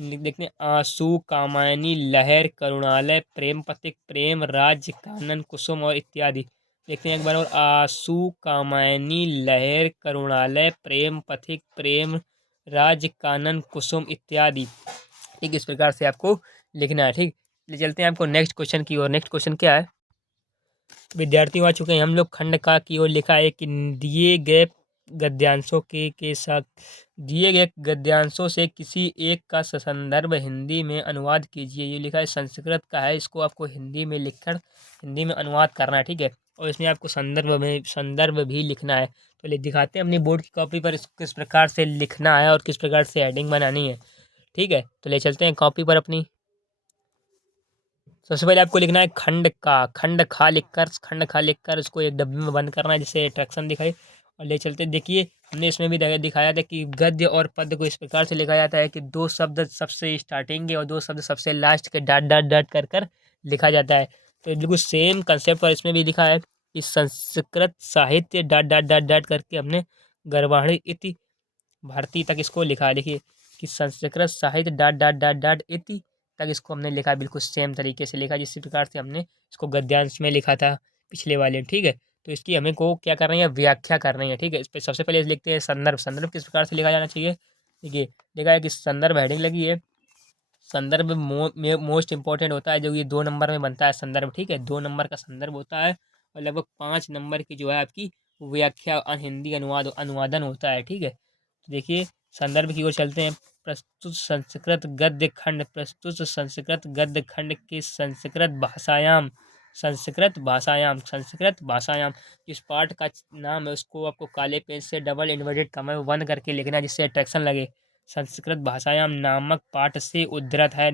देखते हैं आंसू, कामायनी, लहर, करुणालय, प्रेम पथिक, प्रेम राज, कानन, कुसुम और इत्यादि। देखते हैं एक बार और। आंसू, कामायनी, लहर, करुणालय, प्रेम पथिक, प्रेम राज, कानन, कुसुम इत्यादि। ठीक, इस प्रकार से आपको लिखना है। ठीक, ले चलते हैं आपको नेक्स्ट क्वेश्चन की ओर। नेक्स्ट क्वेश्चन क्या है विद्यार्थी, आ चुके हैं हम लोग। खंड का की ओर लिखा है कि दिए गए गद्यांशों से किसी एक का संदर्भ हिंदी में अनुवाद कीजिए। ये लिखा है, संस्कृत का है, इसको आपको हिंदी में लिखकर हिंदी में अनुवाद करना है। ठीक है, और इसमें आपको संदर्भ भी लिखना है। तो दिखाते हैं अपनी बोर्ड की कॉपी पर किस प्रकार से लिखना है और किस प्रकार से हेडिंग बनानी है। ठीक है, तो ले चलते हैं कॉपी पर अपनी। सबसे पहले आपको लिखना है खंड खा लिखकर उसको एक डब्बे में बंद करना है जिससे अट्रैक्शन दिखाए। और ले चलते, देखिए हमने इसमें भी दिखाया था कि गद्य और पद्य को इस प्रकार से लिखा जाता है कि 2 शब्द सबसे स्टार्टिंग के और 2 शब्द सबसे लास्ट के डॉट डॉट डॉट कर लिखा जाता है। तो बिल्कुल सेम कंसेप्ट और इसमें भी लिखा है कि संस्कृत साहित्य डॉट डॉट डॉट डॉट करके हमने गर्वाणी इति भारती तक इसको लिखा है। देखिए कि संस्कृत साहित्य डॉट डॉट डॉट डॉट इति तक इसको हमने लिखा, बिल्कुल सेम तरीके से लिखा जिस प्रकार से हमने इसको गद्यांश में लिखा था पिछले वाले। ठीक है, तो इसकी हमें को क्या कर रही है, व्याख्या कर रही है। ठीक है, इस पर सबसे पहले लिखते हैं संदर्भ किस प्रकार से लिखा जाना चाहिए। देखिए लिखा है कि संदर्भ हेडिंग लगी है। संदर्भ मोस्ट इंपॉर्टेंट होता है, जो ये 2 नंबर में बनता है संदर्भ। ठीक है, 2 नंबर का संदर्भ होता है और लगभग 5 नंबर की जो है आपकी व्याख्या हिंदी अनुवादन होता है। ठीक है, तो देखिए संदर्भ की ओर चलते हैं। प्रस्तुत संस्कृत गद्य खंड के संस्कृत भाषायाम इस पाठ का नाम है, उसको आपको काले पेज से डबल इन्वर्टेड कॉमा में बंद करके लिखना जिससे अट्रैक्शन लगे। संस्कृत भाषायाम नामक पाठ से उद्धृत है।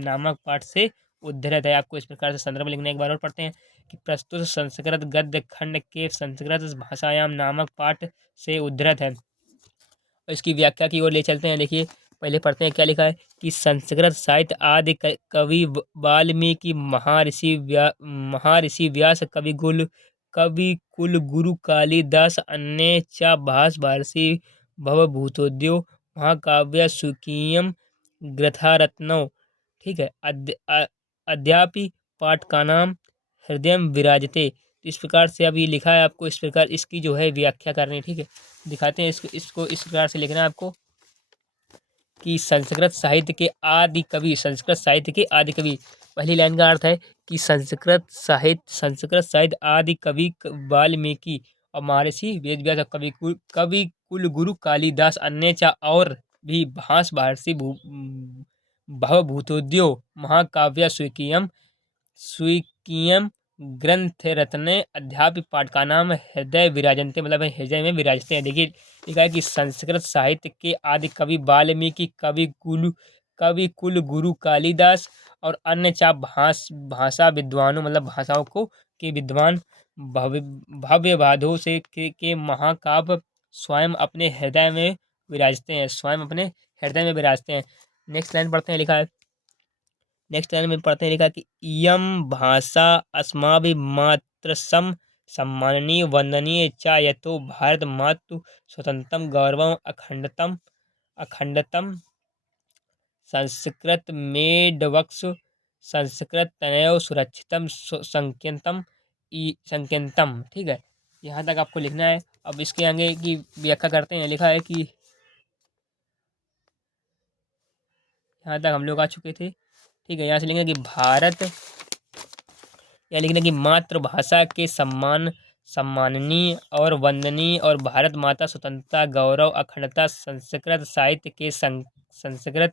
आपको इस प्रकार से संदर्भ लिखना। एक बार और पढ़ते हैं कि प्रस्तुत संस्कृत गद्य खंड के संस्कृत भाषायाम नामक पाठ से उद्धृत है। और इसकी व्याख्या की ओर ले चलते हैं। देखिए पहले पढ़ते हैं क्या लिखा है कि संस्कृत साहित्य आदि कवि वाल्मीकि, महर्षि व्यास, कवि कुल गुरु कालिदास, अन्य च भास भारसी भवभूतोद्यो महाकाव्य स्वकीयम ग्रथारत्नौ। ठीक है, अद्यापि पाठ का नाम हृदय विराजते। तो इस प्रकार से अब ये लिखा है, आपको इस प्रकार इसकी जो है व्याख्या करनी है। ठीक है, दिखाते हैं इसको इस प्रकार से लिखना है आपको कि संस्कृत साहित्य के आदि कवि। पहली लाइन का अर्थ है कि संस्कृत साहित्य आदि कवि वाल्मीकि और महर्षि वेदव्यास और कवि कुल गुरु कालिदास, अन्य चा और भी भास भारसी भवभूतोद्यो महाकाव्य स्वीकियम ग्रंथ रत्ने अध्यापि पाठ का नाम हृदय विराजनते, मतलब हृदय में विराजते हैं। देखिए लिखा है कि संस्कृत साहित्य के आदि कवि वाल्मीकि, कवि कुल गुरु कालिदास और अन्य चाप भाषा विद्वानों, मतलब भाषाओं को के विद्वान भव्य वादों से के महाकाव्य स्वयं अपने हृदय में विराजते हैं। नेक्स्ट लाइन पढ़ते हैं। लिखा है नेक्स्ट लाइन में पढ़ते हैं, लिखा कि इयम भाषा अस्माभिः मातृसम सम्माननीय वंदनीय च यतो भारत मातु स्वतंत्रम गौरवम अखंडतम संस्कृत मेडवक्ष संस्कृत तनयो सुरक्षितम संकेतम संकेतम। ठीक है, यहाँ तक आपको लिखना है। अब इसके आगे की व्याख्या करते हैं। लिखा है कि यहाँ तक हम लोग आ चुके थे। ठीक है, यहाँ से लिखेंगे कि भारत, या लिखना कि मातृभाषा के सम्मान सम्माननीय और वंदनीय और भारत माता स्वतंत्रता गौरव अखंडता संस्कृत साहित्य के संस्कृत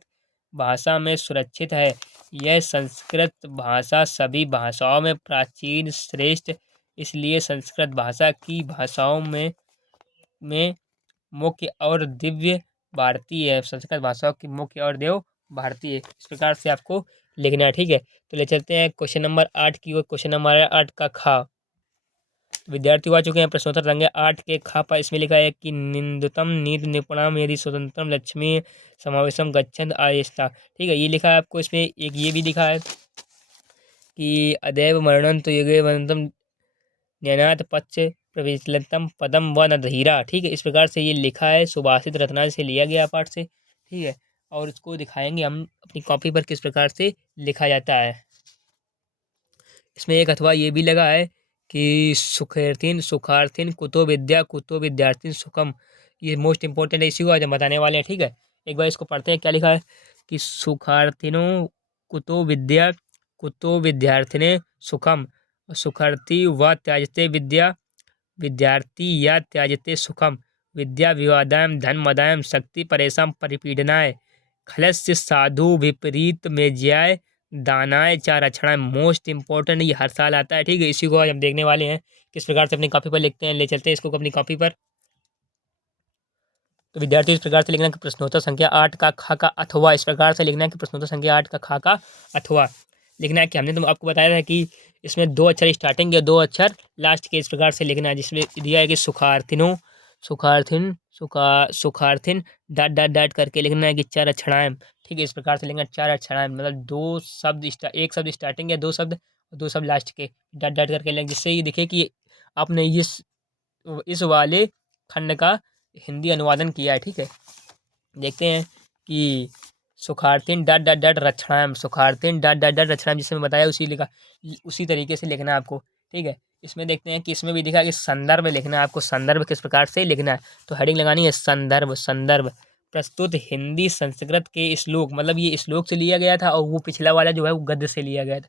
भाषा में सुरक्षित है। यह संस्कृत भाषा सभी भाषाओं में प्राचीन श्रेष्ठ, इसलिए संस्कृत भाषा की भाषाओं में मुख्य और दिव्य भारतीय है। संस्कृत भाषाओं की मुख्य और देव भारतीय, इस प्रकार से आपको लिखना है। ठीक है, तो ले चलते हैं क्वेश्चन नंबर 8 की ओर। क्वेश्चन नंबर 8 का खा। विद्यार्थी आ चुके हैं प्रश्नोत्तर संख्या 8 के खा पर। इसमें लिखा है कि निंदतम नीत निपुणम यदि स्वतंत्रम लक्ष्मी समावेशम गच्छन्त आयस्ता। ठीक है, ये लिखा है आपको। इसमें एक ये भी लिखा है कि अदैव मरणंत युगे वनतम न्यनाथ पक्ष प्रविचलतम पदम व नधीरा। ठीक है, इस प्रकार से ये लिखा है, सुभाषित रत्नाकर से लिया गया पाठ से। ठीक है, और इसको दिखाएंगे हम अपनी कॉपी पर किस प्रकार से लिखा जाता है। इसमें एक अथवा ये भी लगा है कि सुखार्थिन सुखार्थिन कुतो विद्यार्थिन सुखम। ये मोस्ट इंपॉर्टेंट है, इसी को आज हम बताने वाले हैं। ठीक है, एक बार इसको पढ़ते हैं। क्या लिखा है कि सुखार्थिनो कुतो विद्यार्थिने सुखम सुखार्थी व त्याजते विद्या विद्यार्थी या त्याजते सुखम विद्या विवादायम धन मदायम शक्ति परेशान परिपीडनाय खलस्य साधु विपरीत में ज्याय दानाय चार रक्षणाय। मोस्ट इंपॉर्टेंट, ये हर साल आता है। ठीक है, इसी को आज हम देखने वाले हैं किस प्रकार से अपनी कॉपी पर लिखते हैं। ले चलते हैं इसको अपनी कॉपी पर। तो विद्यार्थी इस प्रकार से लिखना है कि प्रश्नोत्तर संख्या 8 का खा का अथवा। इस प्रकार से लिखना है कि प्रश्नोत्तर संख्या 8 का खा का अथवा। लिखना है कि हमने तो आपको बताया था कि इसमें 2 अक्षर स्टार्टिंग के 2 अक्षर लास्ट के। इस प्रकार से लिखना है, जिसमें दिया है कि सुखार्थिनो सुखार्थिन सुखार्थिन डॉट डॉट डॉट करके लिखना है कि चार अक्षराएं। ठीक है, इस प्रकार से लिखना चार अक्षराएं, मतलब 2 शब्द एक शब्द स्टार्टिंग या 2 शब्द लास्ट के डॉट डॉट करके लिखें, जिससे ये दिखे कि आपने इस वाले खंड का हिंदी अनुवादन किया है। ठीक है, देखते हैं कि सुखार्थिन डॉट डॉट डॉट रक्षणायम सुखार्थिन डॉट डॉट डॉट रक्षणायम, जिसमें बताया उसी तरीके से लिखना है आपको। ठीक है, इसमें देखते हैं कि इसमें भी दिखा कि संदर्भ लिखना है आपको। संदर्भ किस प्रकार से लिखना है, तो हेडिंग लगानी है संदर्भ। संदर्भ प्रस्तुत हिंदी संस्कृत के श्लोक, मतलब ये श्लोक से लिया गया था और वो पिछला वाला जो है वो गद्य से लिया गया था।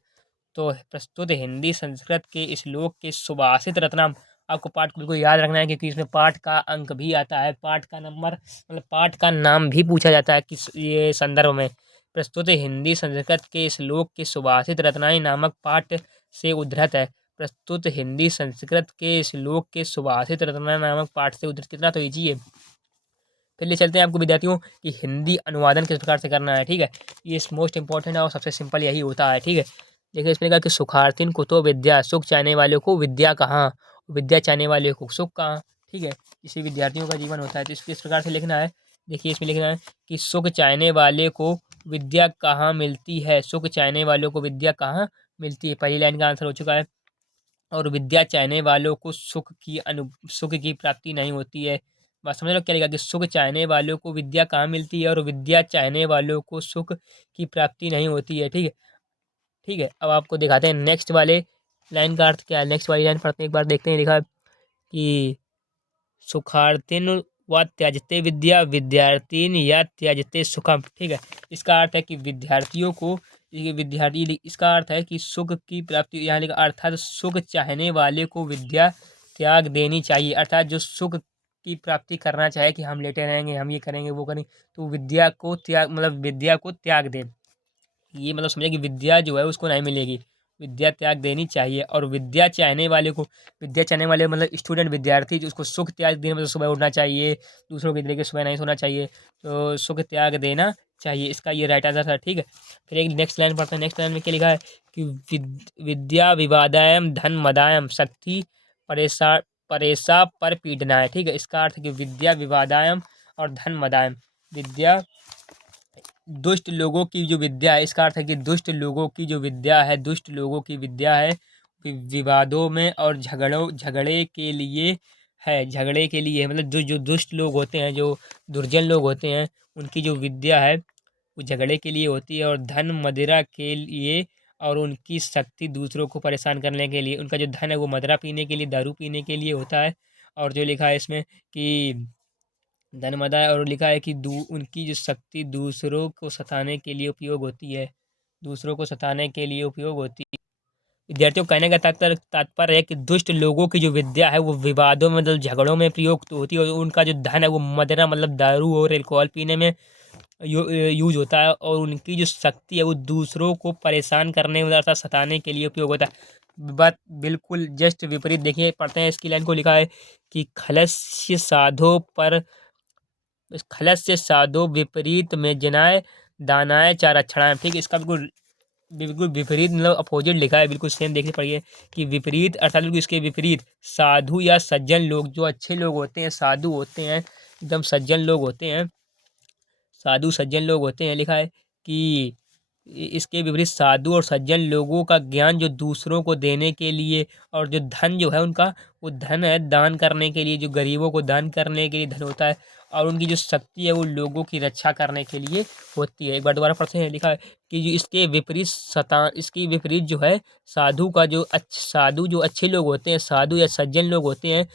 तो प्रस्तुत हिंदी संस्कृत के श्लोक के सुभाषित रत्नाम। आपको पाठ को बिल्कुल याद रखना है, क्योंकि इसमें पाठ का अंक भी आता है, पाठ का नंबर, मतलब पाठ का नाम भी पूछा जाता है कि ये संदर्भ में। प्रस्तुत हिंदी संस्कृत के श्लोक के सुभाषित रत्नाई नामक पाठ से उद्धृत है। प्रस्तुत हिंदी संस्कृत के श्लोक के सुभाषित रत्नाई नामक पाठ से उद्धृत। कितना तो ईजी है। फिर ले चलते हैं आपको विद्यार्थियों कि हिंदी अनुवादन किस प्रकार से करना है। ठीक है, ये मोस्ट इंपॉर्टेंट है और सबसे सिंपल यही होता है। ठीक है, देखिए इसमें कहा कि सुखार्थिन कुतो विद्या, सुख चाहने वाले को विद्या कहाँ, विद्या चाहने वाले को सुख कहाँ। ठीक है, इसी विद्यार्थियों का जीवन होता है, तो इसको इस प्रकार से लिखना है। देखिए इसमें लिखना है कि सुख चाहने वाले को विद्या कहाँ मिलती है, सुख चाहने वालों को विद्या कहाँ मिलती है। पहली लाइन का आंसर हो चुका है। और विद्या चाहने वालों को सुख की प्राप्ति नहीं होती है। बात समझ लो क्या लिखा कि सुख चाहने वालों को विद्या कहाँ मिलती है और विद्या चाहने वालों को सुख की प्राप्ति नहीं होती है। ठीक है, ठीक है, अब आपको दिखाते हैं नेक्स्ट वाले लाइन का अर्थ क्या है। नेक्स्ट वाली लाइन पढ़ते हैं, एक बार देखते हैं। लिखा कि सुखार्थिन व त्याजते विद्या विद्यार्थीन या त्याजते सुखम। ठीक है, इसका अर्थ है कि विद्यार्थियों को, ये विद्यार्थी, इसका अर्थ है कि सुख की प्राप्ति, यहाँ लिखा अर्थात सुख चाहने वाले को विद्या त्याग देनी चाहिए। अर्थात जो सुख की प्राप्ति करना चाहे कि हम लेटे रहेंगे, हम ये करेंगे वो करेंगे, तो विद्या को त्याग, मतलब विद्या को त्याग दे। ये मतलब समझे कि विद्या जो है उसको नहीं मिलेगी, विद्या त्याग देनी चाहिए। और विद्या चाहने वाले को, विद्या चाहने वाले मतलब स्टूडेंट, विद्यार्थी, जो उसको सुख त्याग देने, मतलब सुबह उठना चाहिए, दूसरों की तरीके सुबह नहीं सोना चाहिए, तो सुख त्याग देना चाहिए। इसका ये राइट आंसर था। ठीक है, फिर एक नेक्स्ट लाइन पढ़ते हैं। नेक्स्ट लाइन में क्या लिखा है कि विद्या विवादायम धन मदायम शक्ति परेशा परेशा पर पीडना है। ठीक है, इसका अर्थ है कि विद्या विवादायम और धन मदायम, विद्या दुष्ट लोगों की जो विद्या है, इसका अर्थ है कि दुष्ट लोगों की जो विद्या है, दुष्ट लोगों की विद्या है, विवादों में और झगड़े के लिए है, झगड़े के लिए मतलब जो जो दुष्ट लोग होते हैं, जो दुर्जन लोग होते हैं, उनकी जो विद्या है वो झगड़े के लिए होती है, और धन मदिरा के लिए, और उनकी शक्ति दूसरों को परेशान करने के लिए। उनका जो धन है वो मदिरा पीने के लिए, दारू पीने के लिए होता है। और जो लिखा है इसमें कि धन मदा है, और लिखा है कि उनकी जो शक्ति दूसरों को सताने के लिए उपयोग होती है, दूसरों को सताने के लिए उपयोग होती है। विद्यार्थियों, कहने का तात्पर्य है कि दुष्ट लोगों की जो विद्या है वो विवादों में मतलब झगड़ों में प्रयुक्त होती है, और उनका जो धन है वो मदिरा मतलब दारू और अल्कोहल पीने में यूज होता है, और उनकी जो शक्ति है वो दूसरों को परेशान करने में अर्थात सताने के लिए उपयोग होता है। बात बिल्कुल जस्ट विपरीत देखिए, पढ़ते हैं इसकी लाइन को। लिखा है कि खलस्य साधो विपरीत में जनाए दानाए चार अक्षराएं। ठीक, इसका बिल्कुल बिल्कुल विपरीत मतलब अपोजिट लिखा है, बिल्कुल सेम देखने पड़िए कि विपरीत अर्थात बिल्कुल इसके विपरीत साधु या सज्जन लोग, जो अच्छे लोग होते हैं, साधु होते हैं, एकदम सज्जन लोग होते हैं, साधु सज्जन लोग होते हैं। लिखा है कि इसके विपरीत साधु और सज्जन लोगों का ज्ञान जो दूसरों को देने के लिए, और जो धन जो है उनका, वो धन है दान करने के लिए, जो गरीबों को दान करने के लिए धन होता है, और उनकी जो शक्ति है वो लोगों की रक्षा करने के लिए होती है। एक बार दोबारा पढ़ते हैं। लिखा है कि जो इसके विपरीत जो है साधु जो अच्छे लोग होते हैं, साधु या सज्जन लोग होते हैं,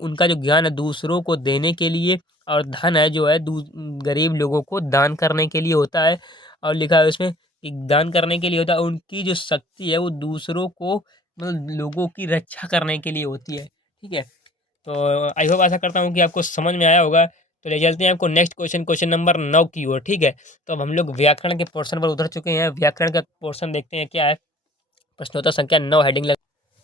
उनका जो ज्ञान है दूसरों को देने के लिए, और धन है जो है गरीब लोगों को दान करने के लिए होता है। और लिखा है उसमें कि दान करने के लिए होता है, उनकी जो शक्ति है वो दूसरों को मतलब लोगों की रक्षा करने के लिए होती है। ठीक है, तो आई होप आशा करता हूँ कि आपको समझ में आया होगा। तो ले चलते हैं आपको नेक्स्ट क्वेश्चन नंबर 9 की ओर। ठीक है, तो अब हम लोग व्याकरण के पोर्शन पर उतर चुके हैं। व्याकरण का पोर्शन देखते हैं क्या है। प्रश्नोत्तर संख्या 9 हेडिंग लग।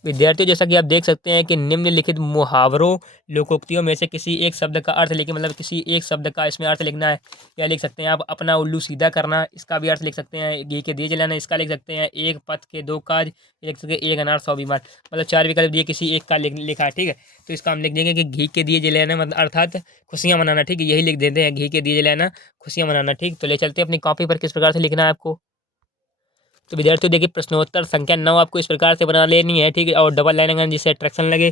विद्यार्थियों, जैसा कि आप देख सकते हैं कि निम्नलिखित मुहावरों लोकोक्तियों में से किसी एक शब्द का अर्थ लिखें, मतलब किसी एक शब्द का इसमें अर्थ लिखना है। क्या लिख सकते हैं आप? अपना उल्लू सीधा करना, इसका भी अर्थ लिख सकते हैं। घी के दिए जलाना, इसका लिख सकते हैं। एक पथ के दो काज, लिख सकते हैं। एक अनार 100 बीमार, मतलब 4 विकल्प दिए, किसी एक का लिखा है। ठीक है, तो इसका हम लिख देंगे कि घी के दिए जलाना मतलब अर्थात खुशियाँ मनाना। ठीक है, यही लिख देते हैं, घी के दिए जलाना, खुशियाँ मनाना। ठीक, तो ले चलते हैं अपनी कॉपी पर किस प्रकार से लिखना है आपको। तो विद्यार्थियों देखिए, प्रश्नोत्तर संख्या 9 आपको इस प्रकार से बना लेनी है। ठीक है, और डबल लाइन अगर जिससे अट्रैक्शन लगे।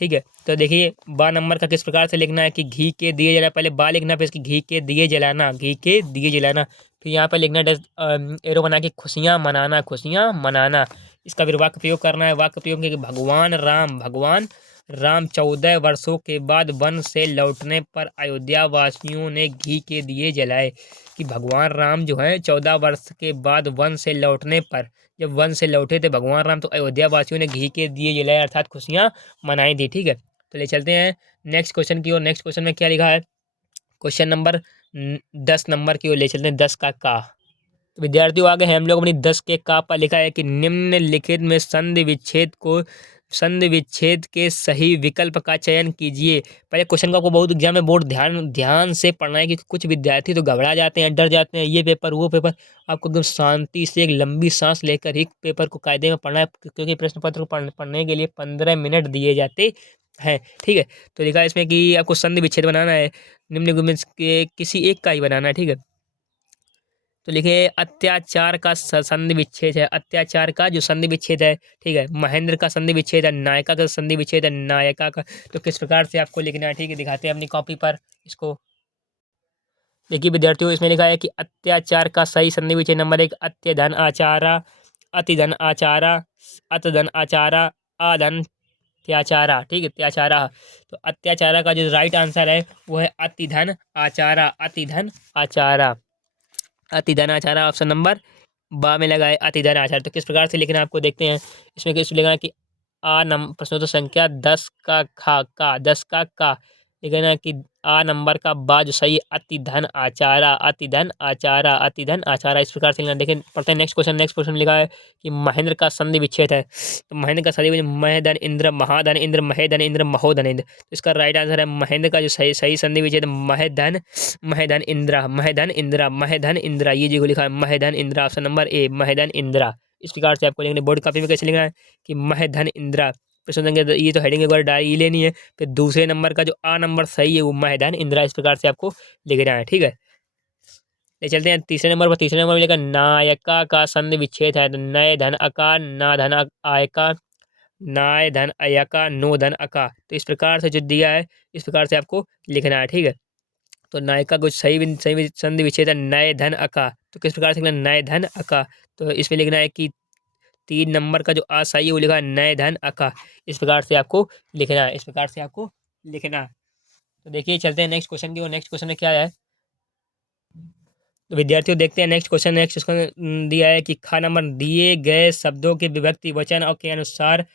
ठीक है, तो देखिए बा नंबर का किस प्रकार से लिखना है कि घी के दिए जलाना, पहले बा लिखना, फिर इसकी घी के दिए जलाना, घी के दिए जलाना। फिर यहाँ पर लिखना एरो बना के खुशियाँ मनाना, खुशियाँ मनाना। इसका फिर वाक्य प्रयोग करना है। वाक्य प्रयोग कि भगवान राम 14 वर्षों के बाद वन से लौटने पर अयोध्या वासियों ने घी के दिए जलाए। कि भगवान राम जो है 14 वर्ष के बाद वन से लौटने पर, जब वन से लौटे थे भगवान राम, तो अयोध्या वासियों ने घी के दिए जलाए अर्थात खुशियाँ मनाई थी। ठीक है, तो ले चलते हैं नेक्स्ट क्वेश्चन की ओर। नेक्स्ट क्वेश्चन में क्या लिखा है? क्वेश्चन नंबर 10 नंबर की ओर ले चलते हैं। 10 का। तो विद्यार्थियों, आगे हम लोग अपनी 10 के का पर लिखा है कि निम्नलिखित में संधि विच्छेद के सही विकल्प का चयन कीजिए। पहले क्वेश्चन का को बहुत एग्जाम में बोर्ड ध्यान से पढ़ना है, क्योंकि कुछ विद्यार्थी तो घबरा जाते हैं, डर जाते हैं, ये पेपर वो पेपर। आपको एकदम शांति से एक लंबी सांस लेकर ही पेपर को कायदे में पढ़ना है, क्योंकि प्रश्न पत्र को पढ़ने के लिए 15 मिनट दिए जाते हैं। ठीक है, तो लिखा है इसमें कि आपको संधि विच्छेद बनाना है, निम्न के किसी एक का ही बनाना है। ठीक है, तो लिखे अत्याचार का संधि विच्छेद है, अत्याचार का जो संधि विच्छेद है। ठीक है, महेंद्र का संधि विच्छेद है, नायिका का संधि विच्छेद है, नायिका का। तो किस प्रकार से आपको लिखना है? ठीक है, दिखाते हैं अपनी कॉपी पर इसको। देखिए विद्यार्थियों, इसमें लिखा है कि अत्याचार का सही संधि विच्छेद नंबर 1 अत्यधन आचारा, अतिधन आचारा, अतधन आचारा, अधन त्याचारा। ठीक है, त्याचारा। तो अत्याचारा का जो राइट आंसर है वो है अतिधन आचारा, अतिधन आचारा, अतिधन आचारा। ऑप्शन नंबर बा में लगा है अतिधन आचार। तो किस प्रकार से लिखना है आपको देखते हैं। इसमें किस लिखना है कि प्रश्नोत्तर संख्या 10 का 10 का लिखना है कि आ नंबर का बा जो सही अतिधन आचारा, अतिधन आचारा, अतिधन आचारा। इस प्रकार से लिखना। देखें, पढ़ते हैं नेक्स्ट क्वेश्चन। नेक्स्ट क्वेश्चन लिखा है कि महेंद्र का संधि विच्छेद है। तो महेंद्र का संधि महधन इंद्र, महाधन इंद्र, महेधन इंद्र, महोधन इंद्र। तो इसका राइट आंसर है महेंद्र का जो सही संधि विच्छेद महधन, महधन इंद्रा, महधन इंद्रा, महधन इंद्रा। ये जो लिखा है महधन इंद्रा, ऑप्शन नंबर ए महधन इंद्रा। इस प्रकार से आपको लिखना बोर्ड कॉपी में कैसे लिखना है कि महधन इंद्रा। प्रश्न संख्या ये तो हेडिंग एक बार डाल ही लेनी है। फिर दूसरे नंबर का जो आ नंबर सही है वो महधन इंद्रा। इस प्रकार से आपको लिखना है। ठीक है, ले चलते हैं तीसरे नंबर पर। तीसरे नंबर पर लिखा नायका का संधि विच्छेद है, तो नय धन अका, ना धन आयका, नाय धन अयका, नो धन अका। तो इस प्रकार से जो दिया है इस प्रकार से आपको लिखना है, ठीक है। तो नायका कुछ सही संधि विच्छेद है नय धन अका, तो किस प्रकार से लिखना नय धन अका। तो इसमें लिखना है कि 3 नंबर का जो आ सही है वो लिखा है नय धन अका। इस प्रकार से आपको लिखना है, इस प्रकार से आपको लिखना है। तो देखिए चलते हैं नेक्स्ट क्वेश्चन की ओर। नेक्स्ट क्वेश्चन में क्या है, तो विद्यार्थियों देखते हैं नेक्स्ट क्वेश्चन। नेक्स्ट क्वेश्चन दिया है कि खा नंबर दिए गए शब्दों के विभक्ति वचन और के अनुसार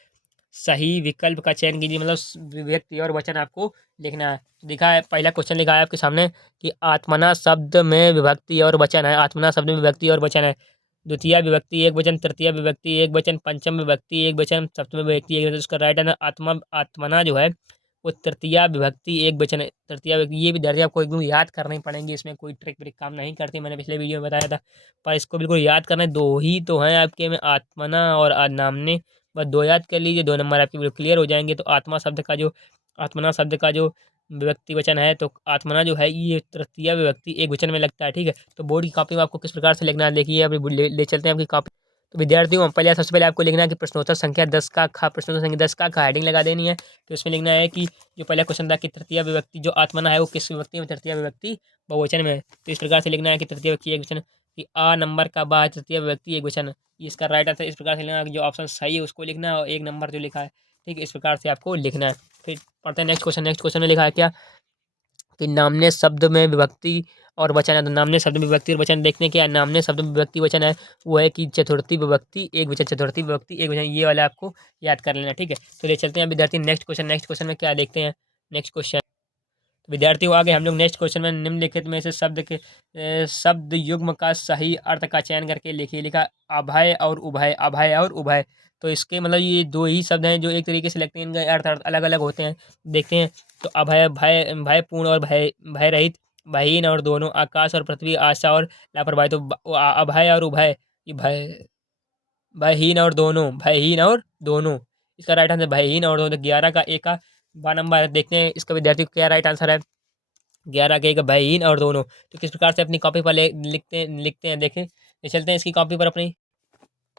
सही विकल्प का चयन कीजिए। मतलब विभक्ति और वचन आपको लिखना है। तो दिखा है पहला क्वेश्चन लिखा है आपके सामने कि आत्मना शब्द में विभक्ति और वचन है। आत्मना शब्द में विभक्ति और वचन है। द्वितीय विभक्ति एक वचन, तृतीय विभक्ति एक वचन, पंचम विभक्ति एक वचन, सप्तम विभक्ति एक वचन। इसका राइट आंसर आत्मना जो है वो तृतीया विभक्ति एक वचन है। तृतीया विभक्ति ये विद्यार्थी आपको एकदम याद करनी पड़ेंगी, इसमें कोई ट्रिक व्रिक काम नहीं करती, मैंने पिछले वीडियो में बताया था। पर इसको बिल्कुल याद करना है, दो ही तो हैं आपके में, आत्मना और नामने। बस दो याद कर लीजिए, 2 नंबर आपके बिल्कुल क्लियर हो जाएंगे। तो आत्मना शब्द का जो विभक्ति वचन है, तो आत्मना जो है ये तृतीय विभक्ति एक वचन में लगता है, ठीक है। तो बोर्ड की कॉपी में आपको किस प्रकार से लिखना है देखिए, अभी ले चलते हैं आपकी कॉपी। तो विद्यार्थियों पहले सबसे पहले आपको लिखना है कि प्रश्नोत्तर संख्या 10 का खा, प्रश्नोत्तर संख्या 10 का खा हेडिंग लगा देनी है। तो इसमें लिखना है कि जो पहला क्वेश्चन था कि तृतीय विभक्ति जो आत्मना है वो किस विभक्ति में, तृतीय विभक्ति बहुवचन में है। तो इस प्रकार से लिखना है कि तृतीय विभक्ति एक वचन, कि आ नंबर का बा तृतीय विभक्ति एक वचन। इसका राइट आंसर इस प्रकार से लिखना है कि जो ऑप्शन सही है उसको लिखना है और 1 नंबर जो लिखा है, ठीक है, इस प्रकार से आपको लिखना है। फिर पढ़ते हैं नेक्स्ट क्वेश्चन। नेक्स्ट क्वेश्चन में लिखा है क्या कि नामने शब्द में विभक्ति और वचन है। तो नामने शब्द में विभक्ति और वचन देखने क्या नामने शब्द में विभक्ति वचन है वो है कि चतुर्थी विभक्ति एक वचन, चतुर्थी विभक्ति एक वचन, ये वाला आपको याद कर लेना, ठीक है। तो ले चलते हैं विद्यार्थी नेक्स्ट क्वेश्चन। नेक्स्ट क्वेश्चन में क्या देखते हैं, नेक्स्ट क्वेश्चन विद्यार्थियों आगे हम लोग नेक्स्ट क्वेश्चन में निम्नलिखित में से शब्द युग्म का सही अर्थ का चयन करके लिखिए। लिखा अभय और उभय, अभय और उभय। तो इसके मतलब ये दो ही शब्द हैं जो एक तरीके से लगते हैं, इनके अर्थ अलग अलग होते हैं, देखते हैं। तो अभय भय, भयपूर्ण और भय रहित, भयहीन और दोनों, आकाश और पृथ्वी, आशा और लापरवाही। तो अभय और उभय, ये भयहीन और दोनों, भयहीन और दोनों, इसका राइट आंसर भयहीन और दोनों। 11 का एक का 12 नंबर देखते हैं इसका विद्यार्थी को क्या राइट आंसर है। 11 के एक भयहीन और दोनों। तो किस प्रकार से अपनी कॉपी पर लिखते हैं देखें, ये चलते हैं इसकी कॉपी पर अपनी।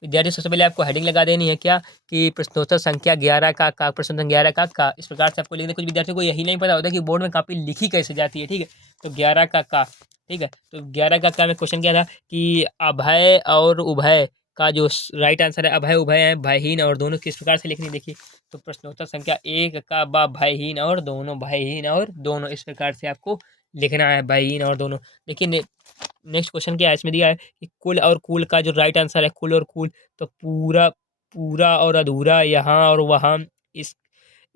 विद्यार्थी सबसे पहले आपको हेडिंग लगा देनी है क्या कि प्रश्नोत्तर संख्या 11 का, प्रश्न संख्या 11 का। इस प्रकार से आपको लिखना है। कुछ विद्यार्थियों को यही नहीं पता होता कि बोर्ड में कॉपी लिखी कैसे जाती है, ठीक है। तो 11 का, ठीक है। तो 11 का में क्वेश्चन क्या था कि अभय और उभय का जो राइट आंसर है, अभय उभय है, भयहीन और दोनों, किस प्रकार से लिखनी देखिए। तो प्रश्नोत्तर संख्या 1 का बा भयहीन और दोनों, भयहीन और दोनों, इस प्रकार से आपको लिखना है, भयहीन और दोनों। देखिए नेक्स्ट क्वेश्चन क्या है, इसमें दिया है कि कुल और कुल का जो राइट आंसर है, कुल और कुल, तो पूरा पूरा और अधूरा, यहाँ और वहाँ,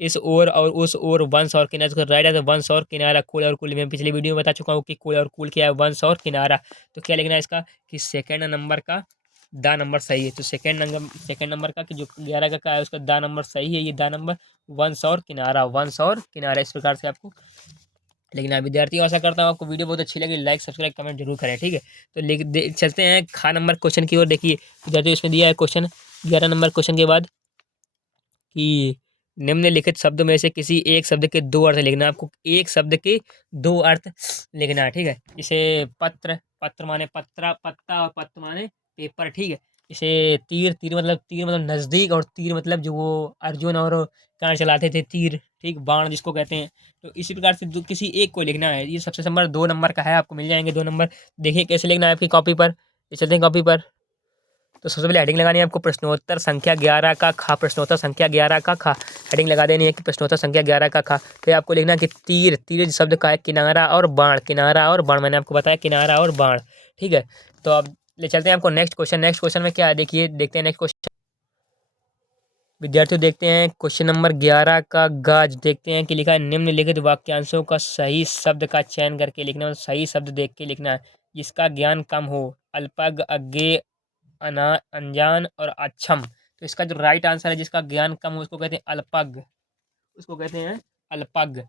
इस ओर और उस ओर, वंश और किनारा। तो राइट आंसर वंश और किनारा, कुल और कुल। मैं पिछली वीडियो में बता चुका हूँ कि कुल और कुल क्या है, वंश और किनारा। तो क्या लिखना है इसका कि सेकेंड नंबर का दा नंबर सही है। तो सेकेंड नंबर का कि जो 11 का है उसका दा नंबर सही है, ये दा नंबर वंश और किनारा, वंश और किनारा, इस प्रकार से आपको लिखना है। विद्यार्थियों आशा करता हूँ आपको वीडियो बहुत अच्छी लगी, लाइक सब्सक्राइब कमेंट जरूर करें, ठीक है। तो चलते हैं खा नंबर क्वेश्चन की ओर। देखिए विद्यार्थियों इसमें दिया है क्वेश्चन 11 नंबर क्वेश्चन के बाद कि निम्नलिखित शब्द में से किसी एक शब्द के 2 अर्थ लिखना है। आपको एक शब्द के 2 अर्थ लिखना है, ठीक है। इसे पत्र, पत्र माने पत्रा, पत्ता, और पत्र माने पेपर, ठीक है। इसे तीर, तीर मतलब नज़दीक, और तीर मतलब जो वो अर्जुन और कर्ण चलाते थे, तीर, ठीक, बाण जिसको कहते हैं। तो इसी प्रकार से किसी एक को लिखना है। ये सबसे नंबर 2 नंबर का है, आपको मिल जाएंगे 2 नंबर। देखिए कैसे लिखना है आपकी कॉपी पर, ये चलते हैं कॉपी पर। तो सबसे पहले हेडिंग लगानी है आपको प्रश्नोत्तर संख्या 11 का खा, प्रश्नोत्तर संख्या 11 का खा, हेडिंग लगा देनी है कि प्रश्नोत्तर संख्या 11 का खा। फिर आपको लिखना है कि तीर, तीर शब्द का है किनारा और बाण, किनारा और बाण, मैंने आपको बताया किनारा और बाण, ठीक है। तो अब ले चलते हैं आपको नेक्स्ट क्वेश्चन। नेक्स्ट क्वेश्चन में क्या है देखिए, देखते हैं नेक्स्ट क्वेश्चन। विद्यार्थियों देखते हैं क्वेश्चन नंबर 11 का गाज, देखते हैं कि लिखा है निम्नलिखित वाक्यांशों का सही शब्द का चयन करके लिखना है, सही शब्द देख के लिखना है। जिसका ज्ञान कम हो, अल्पज्ञ, अज्ञेय, अनजान और अक्षम। तो इसका जो राइट आंसर है, जिसका ज्ञान कम हो उसको कहते हैं अल्पज्ञ, उसको कहते हैं अल्पज्ञ,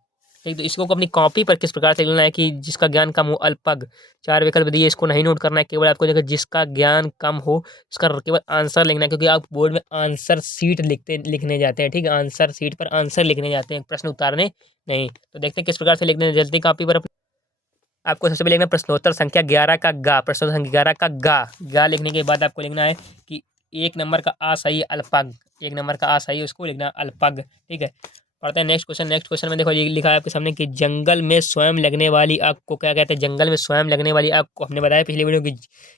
ठीक। तो इसको अपनी कॉपी पर किस प्रकार से लिखना है कि जिसका ज्ञान कम हो, अल्पज्ञ। 4 विकल्प दिए, इसको नहीं नोट करना है, केवल आपको देखो जिसका ज्ञान कम हो इसका केवल आंसर लिखना है, क्योंकि आप बोर्ड में आंसर सीट लिखने जाते हैं, ठीक है। आंसर सीट पर आंसर लिखने जाते हैं, प्रश्न उतारने नहीं। तो देखते हैं किस प्रकार से लिखने हैं, जल्दी कॉपी पर आपको सबसे पहले लिखना प्रश्नोत्तर संख्या 11 का गा, प्रश्नोत्तर संख्या 11 का गा लिखने के बाद आपको लिखना है कि 1 नंबर का आ सही अल्पग, 1 नंबर का आ सही उसको लिखना अल्पग, ठीक है। पढ़ते हैं नेक्स्ट क्वेश्चन। नेक्स्ट क्वेश्चन में देखो ये लिखा है आपके सामने कि जंगल में स्वयं लगने वाली आग को क्या कहते हैं? जंगल में स्वयं लगने वाली आग को हमने बताया पिछली वीडियो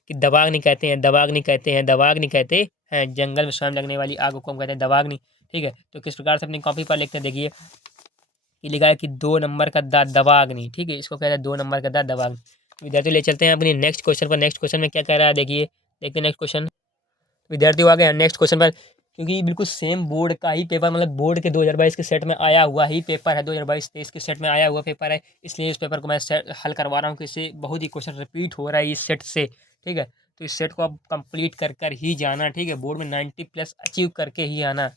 कि दवाग्नि कहते हैं, दवाग्नि कहते हैं, दवाग्नि कहते हैं। जंगल में स्वयं लगने वाली आग को हम कहते हैं दवाग्नि, ठीक है। तो किस प्रकार से अपनी कॉपी पर लिखते हैं देखिए, ये लिखा है कि 2 नंबर का दवाग्नि, ठीक है, इसको कहते हैं 2 नंबर का दवाग्नि। विद्यार्थी ले चलते हैं अपनी नेक्स्ट क्वेश्चन पर। नेक्स्ट क्वेश्चन में क्या कह रहा है देखिए, देखते हैं नेक्स्ट क्वेश्चन। विद्यार्थी आ गए हैं नेक्स्ट क्वेश्चन पर, क्योंकि बिल्कुल सेम बोर्ड का ही पेपर, मतलब बोर्ड के 2022 के सेट में आया हुआ ही पेपर है, 2022-23 के सेट में आया हुआ पेपर है, इसलिए इस पेपर को मैं हल करवा रहा हूँ कि इससे बहुत ही क्वेश्चन रिपीट हो रहा है इस सेट से, ठीक है। तो इस सेट को आप कंप्लीट कर कर ही जाना, ठीक है, बोर्ड में 90+ अचीव करके ही आना।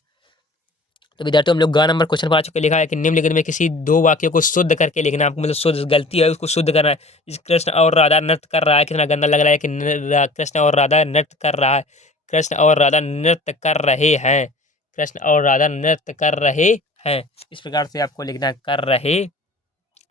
तो विद्यार्थियों हम लोग गा नंबर क्वेश्चन पर आ चुके, लिखा है कि निम्नलिखित में किसी 2 वाक्यों को शुद्ध करके लिखना, आपको मतलब शुद्ध गलती है उसको शुद्ध करना है। जिस कृष्ण और राधा नृत्य कर रहा है, कितना गंदा लग रहा है कि कृष्ण और राधा नृत्य कर रहा है, कृष्ण और राधा नृत्य कर रहे हैं, कृष्ण और राधा नृत्य कर रहे हैं, इस प्रकार से आपको लिखना कर रहे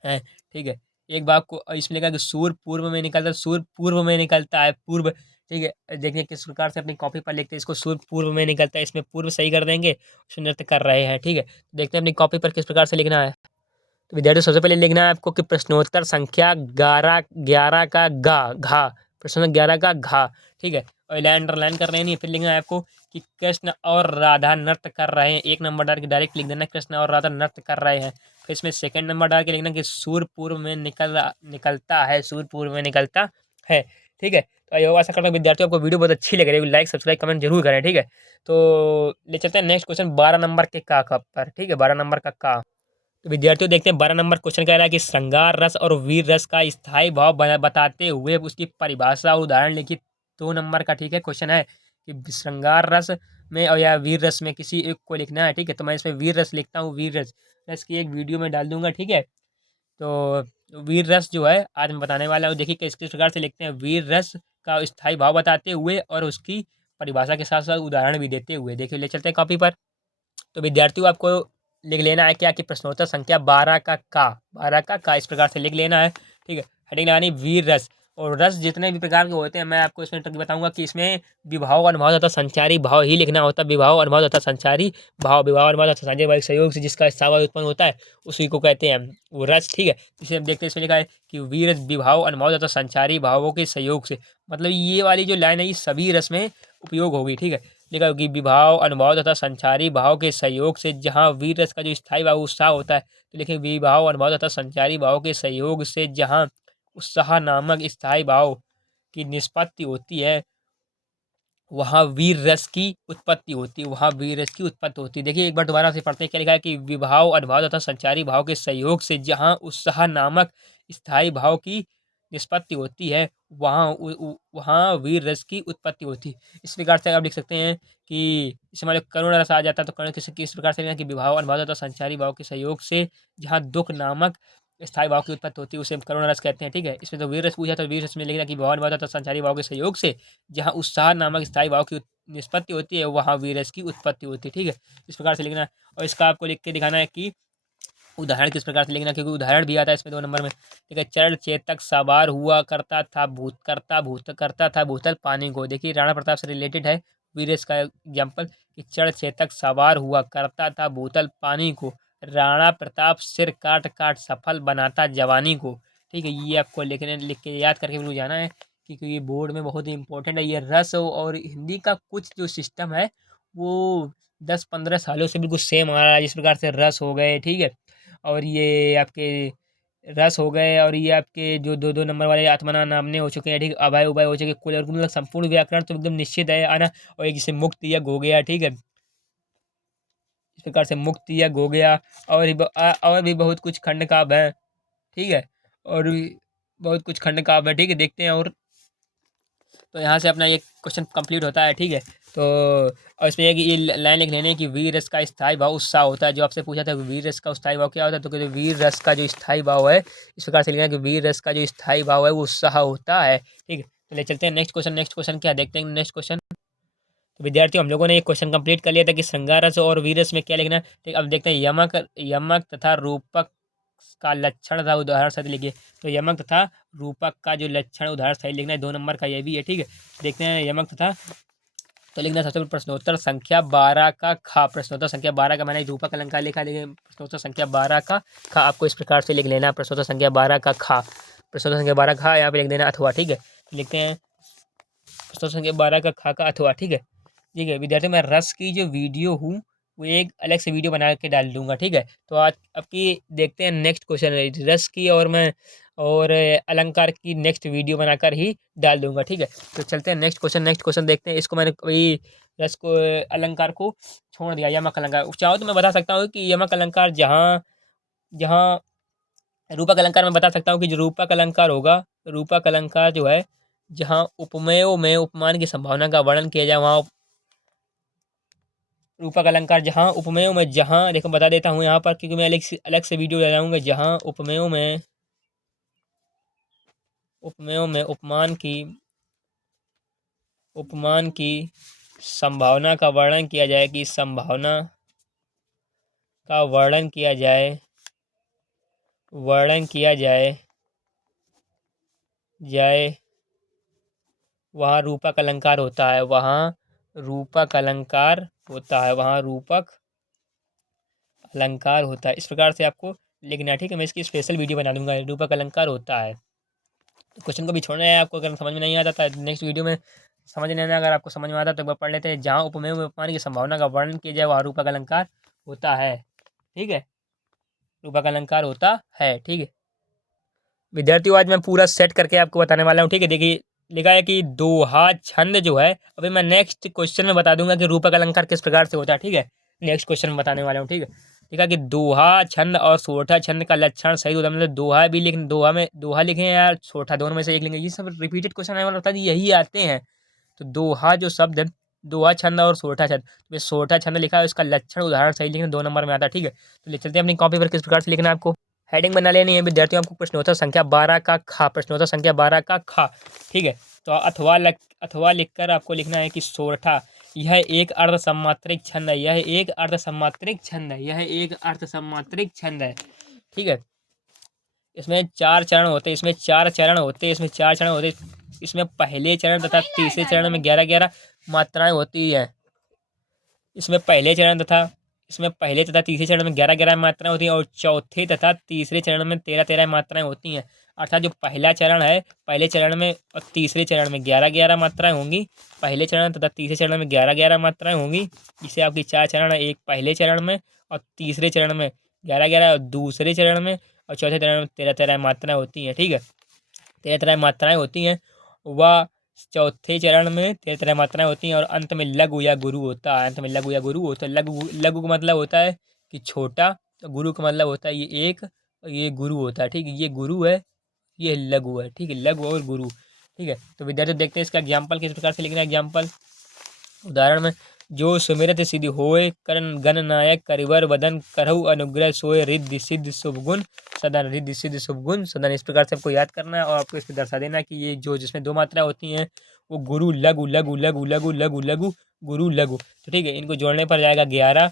हैं, ठीक है। एक बात को इसमें लिखा कि सूर्य पूर्व में निकलता है, सूर्य पूर्व में निकलता है, पूर्व, ठीक है। देखिए किस प्रकार से अपनी कॉपी पर लिखते हैं, इसको सूर्य पूर्व में निकलता है, इसमें पूर्व सही कर देंगे, उसमें नृत्य कर रहे हैं, ठीक है। देखते हैं अपनी कॉपी पर किस प्रकार से लिखना है। तो विद्यार्थियों सबसे पहले लिखना है आपको कि प्रश्नोत्तर संख्या 11 का घा, प्रश्न 11 का घा, ठीक है। और लाइन अंडरलाइन कर रहे हैं, फिर लिखना है आपको कि कृष्ण और राधा नृत्य कर रहे हैं, 1 नंबर डाल के डायरेक्ट लिख देना कृष्ण और राधा नृत्य कर रहे हैं। फिर इसमें सेकंड नंबर डाल के लिखना कि सूर्य पूर्व में निकलता है, सूर्य पूर्व में निकलता है, ठीक है। तो ये आशा करता हूँ विद्यार्थियों आपको वीडियो बहुत अच्छी लग रही है, लाइक सब्सक्राइब कमेंट जरूर करें, ठीक है। तो ले चलते हैं नेक्स्ट क्वेश्चन 12 नंबर के का पर, ठीक है, 12 नंबर का। तो विद्यार्थियों देखते हैं 12 नंबर क्वेश्चन कह रहा है कि श्रृंगार रस और वीर रस का स्थायी भाव बताते हुए उसकी परिभाषा और उदाहरण लिखित। 2 नंबर का, ठीक है, क्वेश्चन है कि श्रृंगार रस में और या वीर रस में किसी एक को लिखना है, ठीक है। तो मैं इसमें वीर रस लिखता हूँ, वीर रस रस की एक वीडियो में डाल दूंगा, ठीक है। तो वीर रस जो है आज मैं बताने वाला हूँ, देखिए किस किस प्रकार से लिखते हैं वीर रस का स्थायी भाव बताते हुए और उसकी परिभाषा के साथ साथ उदाहरण भी देते हुए। देखिए ले चलते हैं कॉपी पर। तो विद्यार्थियों आपको लिख लेना है क्या कि प्रश्नोत्तर संख्या 12 का 12 का इस प्रकार से लिख लेना है, ठीक है। हेडिंग यानी वीर रस, और रस जितने भी प्रकार के होते हैं मैं आपको इसमें ट्रिक बताऊंगा कि इसमें विभाव अनुभाव तथा संचारी भाव ही लिखना होता है, विभाव अनुभाव तथा संचारी भाव, विभाव अनुभाव तथा संचारी भाव के सहयोग से जिसका स्थावर उत्पन्न होता है उसी को कहते हैं वो रस, ठीक है। इसे हम देखते हैं, इसमें लिखा है कि वीर रस विभाव अनुभाव तथा संचारी भावों के सहयोग से, मतलब ये वाली जो लाइन है ये सभी रस में उपयोग होगी, ठीक है। लिखा कि विभाव अनुभाव तथा संचारी भाव के सहयोग से जहाँ वीर रस का जो स्थायी भाव उत्साह होता है, तो लिखे विभाव अनुभाव तथा संचारी भाव के सहयोग से जहाँ उत्साह नामक स्थायी भाव की निष्पत्ति होती है वहाँ वीर रस की उत्पत्ति होती है, वहाँ वीर रस की उत्पत्ति होती है। देखिए एक बार दोबारा से पढ़ते हैं, क्या लिखा है कि विभाव अनुभाव तथा संचारी भाव के सहयोग से जहाँ उत्साह नामक स्थायी भाव की निष्पत्ति होती है वहाँ वीर रस की उत्पत्ति होती है। इस प्रकार से आप लिख सकते हैं कि इसमें मतलब करुण रस आ जाता है, तो करुण किस प्रकार से लिखना कि विभाव अनुभाव तथा संचारी भाव के सहयोग से जहाँ दुख नामक स्थायी भाव की उत्पत्ति होती है उसे हम करुण रस कहते हैं, ठीक है। इसमें तो वीर रस पूछा, तो वीर रस में लिखना कि विभाव अनुभाव तथा संचारी भाव के सहयोग से जहाँ उत्साह नामक स्थायी भाव की निष्पत्ति होती है वहाँ वीर रस की उत्पत्ति होती है, ठीक है। इस प्रकार से लिखना है और इसका आपको लिख के दिखाना है कि उदाहरण किस प्रकार से लिखना, क्योंकि उदाहरण भी आता है इसमें 2 नंबर में, ठीक है। चरण चेतक सवार हुआ करता था भूतल पानी को। देखिए राणा प्रताप से रिलेटेड है वीरेश का एग्जाम्पल कि चरण चेतक सवार हुआ करता था भूतल पानी को, राणा प्रताप सिर काट काट सफल बनाता जवानी को, ठीक है। ये आपको लिख के याद करके बिल्कुल जाना है क्योंकि ये बोर्ड में बहुत ही इंपॉर्टेंट है। ये रस और हिंदी का कुछ जो सिस्टम है वो 10-15 सालों से बिल्कुल सेम आ रहा है, जिस प्रकार से रस हो गए, ठीक है, और ये आपके रस हो गए, और ये आपके जो 2-2 नंबर वाले आत्मना नामने हो चुके हैं, ठीक है, अभय उभय हो चुके, कुल और मतलब संपूर्ण व्याकरण तो एकदम निश्चित है आना। और एक जैसे मुक्त यज्ञ हो गया, ठीक है, इस प्रकार से मुक्त यज्ञ हो गया, और भी बहुत कुछ खंड काव्य है, ठीक है, और भी बहुत कुछ खंड काव्य है, ठीक है। देखते हैं और तो यहाँ से अपना ये क्वेश्चन कंप्लीट होता है, ठीक है। तो और इसमें एक ये लाइन लिख लेने की वीर रस का स्थायी भाव उत्साह होता है, जो आपसे पूछा था वीर रस का स्थायी भाव क्या होता है, तो कहते वीर रस का जो स्थायी भाव है इस प्रकार से लिखना कि वीर रस का जो स्थायी भाव है वो उत्साह होता है, ठीक है। चलिए चलते हैं नेक्स्ट क्वेश्चन। नेक्स्ट क्वेश्चन क्या देखते हैं नेक्स्ट क्वेश्चन। तो विद्यार्थियों हम लोगों ने एक क्वेश्चन कंप्लीट कर लिया था कि श्रृंगार रस और वीर रस में क्या लिखना है, ठीक। अब देखते हैं यमक यमक तथा रूपक का लक्षण तथा उदाहरण सहित लिखिए। तो यमक तथा रूपक का जो लक्षण उदाहरण सहित लिखना है, 2 नंबर का ये भी है। ठीक है, देखते हैं यमक तथा। तो लिखना सबसे पहले प्रश्नोत्तर संख्या 12 का खा। प्रश्नोत्तर संख्या 12 का मैंने रूपक अलंकार लिखा, लेकिन प्रश्नोत्तर संख्या 12 का खा आपको इस प्रकार से लिख लेना। प्रश्नोत्तर संख्या 12 का खा, प्रश्नोत्तर संख्या 12 खा यहाँ पे लिख देना अथवा। ठीक है, लिखते हैं प्रश्नोत्तर संख्या 12 का खा का अथवा। ठीक है विद्यार्थी, मैं रस की जो वीडियो हूँ वो एक अलग से वीडियो बना के डाल दूंगा। ठीक है, तो आज आपकी देखते हैं नेक्स्ट क्वेश्चन, रस की और मैं और अलंकार की नेक्स्ट वीडियो बनाकर ही डाल दूंगा। ठीक है, तो चलते हैं नेक्स्ट क्वेश्चन देखते हैं। इसको मैंने वही रस को अलंकार को छोड़ दिया, यमक अलंकार। चाहो तो मैं बता सकता हूँ कि यमक अलंकार जहाँ जहाँ रूपक अलंकार में बता सकता हूँ कि जो रूपक अलंकार होगा, रूपक अलंकार जो है जहाँ उपमेयों में उपमान की संभावना का वर्णन किया जाए वहाँ रूपक अलंकार। जहाँ उपमेयों में, जहाँ देखो बता देता हूँ यहाँ पर, क्योंकि मैं अलग से वीडियो लगाऊंगा। जहाँ उपमेयों में उपमान की संभावना का वर्णन किया जाए, कि संभावना का वर्णन किया जाए वहाँ रूपक अलंकार होता है, वहाँ रूपक अलंकार होता है। इस प्रकार से आपको लिखना है। ठीक है, मैं इसकी स्पेशल वीडियो बना दूंगा, रूपक अलंकार होता है। तो क्वेश्चन को भी छोड़ना है आपको, अगर समझ में नहीं आता था नेक्स्ट वीडियो में समझ लेना। अगर आपको समझ में आता तो एक बार पढ़ लेते हैं। जहाँ उपमेय में उपमान की संभावना का वर्णन किया जाए वहाँ रूपक अलंकार होता है। ठीक है, रूपक अलंकार होता है। ठीक है विद्यार्थियों, आज मैं पूरा सेट करके आपको बताने वाला हूँ। ठीक है, देखिए लिखा है कि दोहा छंद जो है, अभी मैं नेक्स्ट क्वेश्चन में बता दूंगा कि रूपक अलंकार किस प्रकार से होता है। ठीक है, नेक्स्ट क्वेश्चन में बताने वाला हूँ। ठीक है, लिखा कि दोहा छंद और सोठा छंद का लक्षण सही होता है। मतलब दोहा भी लिख, दोहा में दोहा लिखें या सोठा, दोनों में से एक लिखेंगे। ये सब रिपीटेड क्वेश्चन आने वाला होता है, यही आते हैं। तो दोहा जो शब्द है, दोहा छंद और सोठा छंद, तो सोठा छंद लिखा है, उसका लक्षण उदाहरण सही लिखना 2 नंबर में आता है। ठीक है, तो ले चलते हैं अपनी कॉपी पर, किस प्रकार से लिखना है आपको। हेडिंग बना लेनी है विद्यार्थियों आपको, प्रश्नोत्तर संख्या 12 का खा, प्रश्नोत्तर संख्या 12 का खा। ठीक है, तो अथवा लिखकर आपको लिखना है कि सोरठा यह एक अर्ध सम्मात्रिक छंद है, यह एक अर्ध सम्मात्रिक छंद है, यह एक अर्ध सम्मात्रिक छंद है। ठीक है, इसमें 4 चरण होते हैं, इसमें 4 चरण होते हैं, इसमें 4 चरण होते हैं। इसमें पहले चरण तथा तीसरे चरण में 11-11 मात्राएं होती है। इसमें पहले तथा तीसरे चरण में 11-11 मात्राएं होती हैं, और चौथे तथा तीसरे चरण में 13-13 मात्राएं होती हैं। अर्थात जो पहला चरण है, पहले चरण में और तीसरे चरण में 11-11 मात्राएं होंगी। पहले चरण तथा तीसरे चरण में 11-11 मात्राएं होंगी। इसे आपकी 4 चरण है, एक पहले चरण में और तीसरे चरण में 11-11 और दूसरे चरण में और चौथे चरण में 13-13 मात्राएं होती हैं। ठीक है, 13-13 मात्राएं होती हैं। वह चौथे चरण में 13 मात्राएं होती हैं, और अंत में लघु या गुरु होता है। अंत में लघु या गुरु होता है। लघु का मतलब होता है कि छोटा, तो गुरु का मतलब होता है ये एक, और ये गुरु होता है। ठीक है, ये गुरु है, ये लघु है। ठीक है, लघु और गुरु। ठीक है, तो विद्यार्थी देखते हैं इसका एग्जाम्पल किस प्रकार से लिखना है। एग्जाम्पल उदाहरण में, जो सुमिरत सिद्धि होए करण गण नायक करिवर वदन करहु अनुग्रह सोए रिद्धि सिद्ध शुभ गुण सदन, रिद्धि सिद्ध शुभ गुण सदन। इस प्रकार से आपको याद करना है, और आपको इस पर दर्शा देना है कि ये जो जिसमें 2 मात्रा होती हैं वो गुरु लघु लघु लघु लघु लघु लघु गुरु लघु। तो ठीक है, इनको जोड़ने पर जाएगा 11।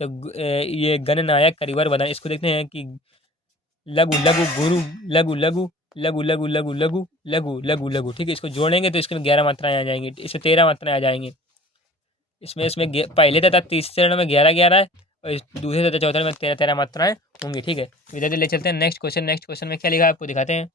तो ये गण नायक करिवर वदन, इसको देखते हैं कि लघु लघु गुरु लघु लघु लघु लघु लघु लघु लघु लघु लघु। ठीक है, इसको जोड़ेंगे तो इसमें 11 मात्राएं आ जाएंगी, इसमें 13 मात्राएं आ जाएंगी। इसमें पहले तथा तीसरे चरण में 11-11 है, और दूसरे तथा चौथे में 13-13 मात्राएं होंगी। ठीक है, विद्यार्थी ले चलते हैं नेक्स्ट क्वेश्चन में क्या लिखा है आपको दिखाते हैं।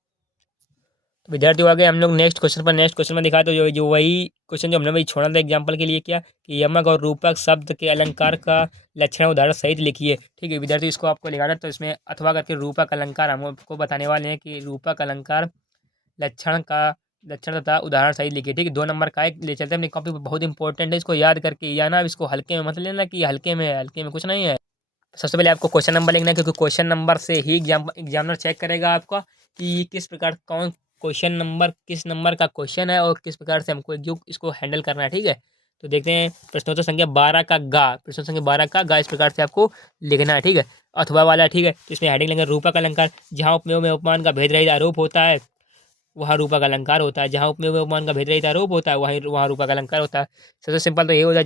तो विद्यार्थियों आगे हम लोग नेक्स्ट क्वेश्चन में दिखाते तो जो वही क्वेश्चन जो हमने वही छोड़ा था एग्जाम्पल के लिए, क्या कि यमक और रूपक शब्द के अलंकार का लक्षण उदाहरण सहित लिखिए। ठीक है विद्यार्थी, इसको आपको लिखाना, तो इसमें अथवा करके रूपक अलंकार हम आपको बताने वाले हैं कि रूपक अलंकार लक्षण तथा उदाहरण सही लिखिए। ठीक है, 2 नंबर का एक ले चलते हैं अपनी कॉपी पर, बहुत इंपॉर्टेंट है, इसको याद करके या ना इसको हल्के में मत लेना कि हल्के में कुछ नहीं है। सबसे पहले आपको क्वेश्चन नंबर लिखना है, क्योंकि क्वेश्चन नंबर से ही एग्जामिनर चेक करेगा आपका कि किस प्रकार कौन क्वेश्चन नंबर किस नंबर का क्वेश्चन है और किस प्रकार से हमको जो इसको हैंडल करना है। ठीक है, तो देखते हैं प्रश्नोत्तर संख्या 12 का गा, प्रश्नोत्तर संख्या 12 का गा इस प्रकार से आपको लिखना है। ठीक है, अथवा वाला। ठीक है, तो इसमें हेडिंग लेंगे रूपक अलंकार, जहाँ उपमेयों में उपमान का भेद रहित आरोप होता है वहाँ रूपक अलंकार होता है। जहाँ उपमेय में उपमान का भेद रहित आरोप होता है वहाँ रूपक अलंकार होता है। सबसे सिंपल तो ये होता है,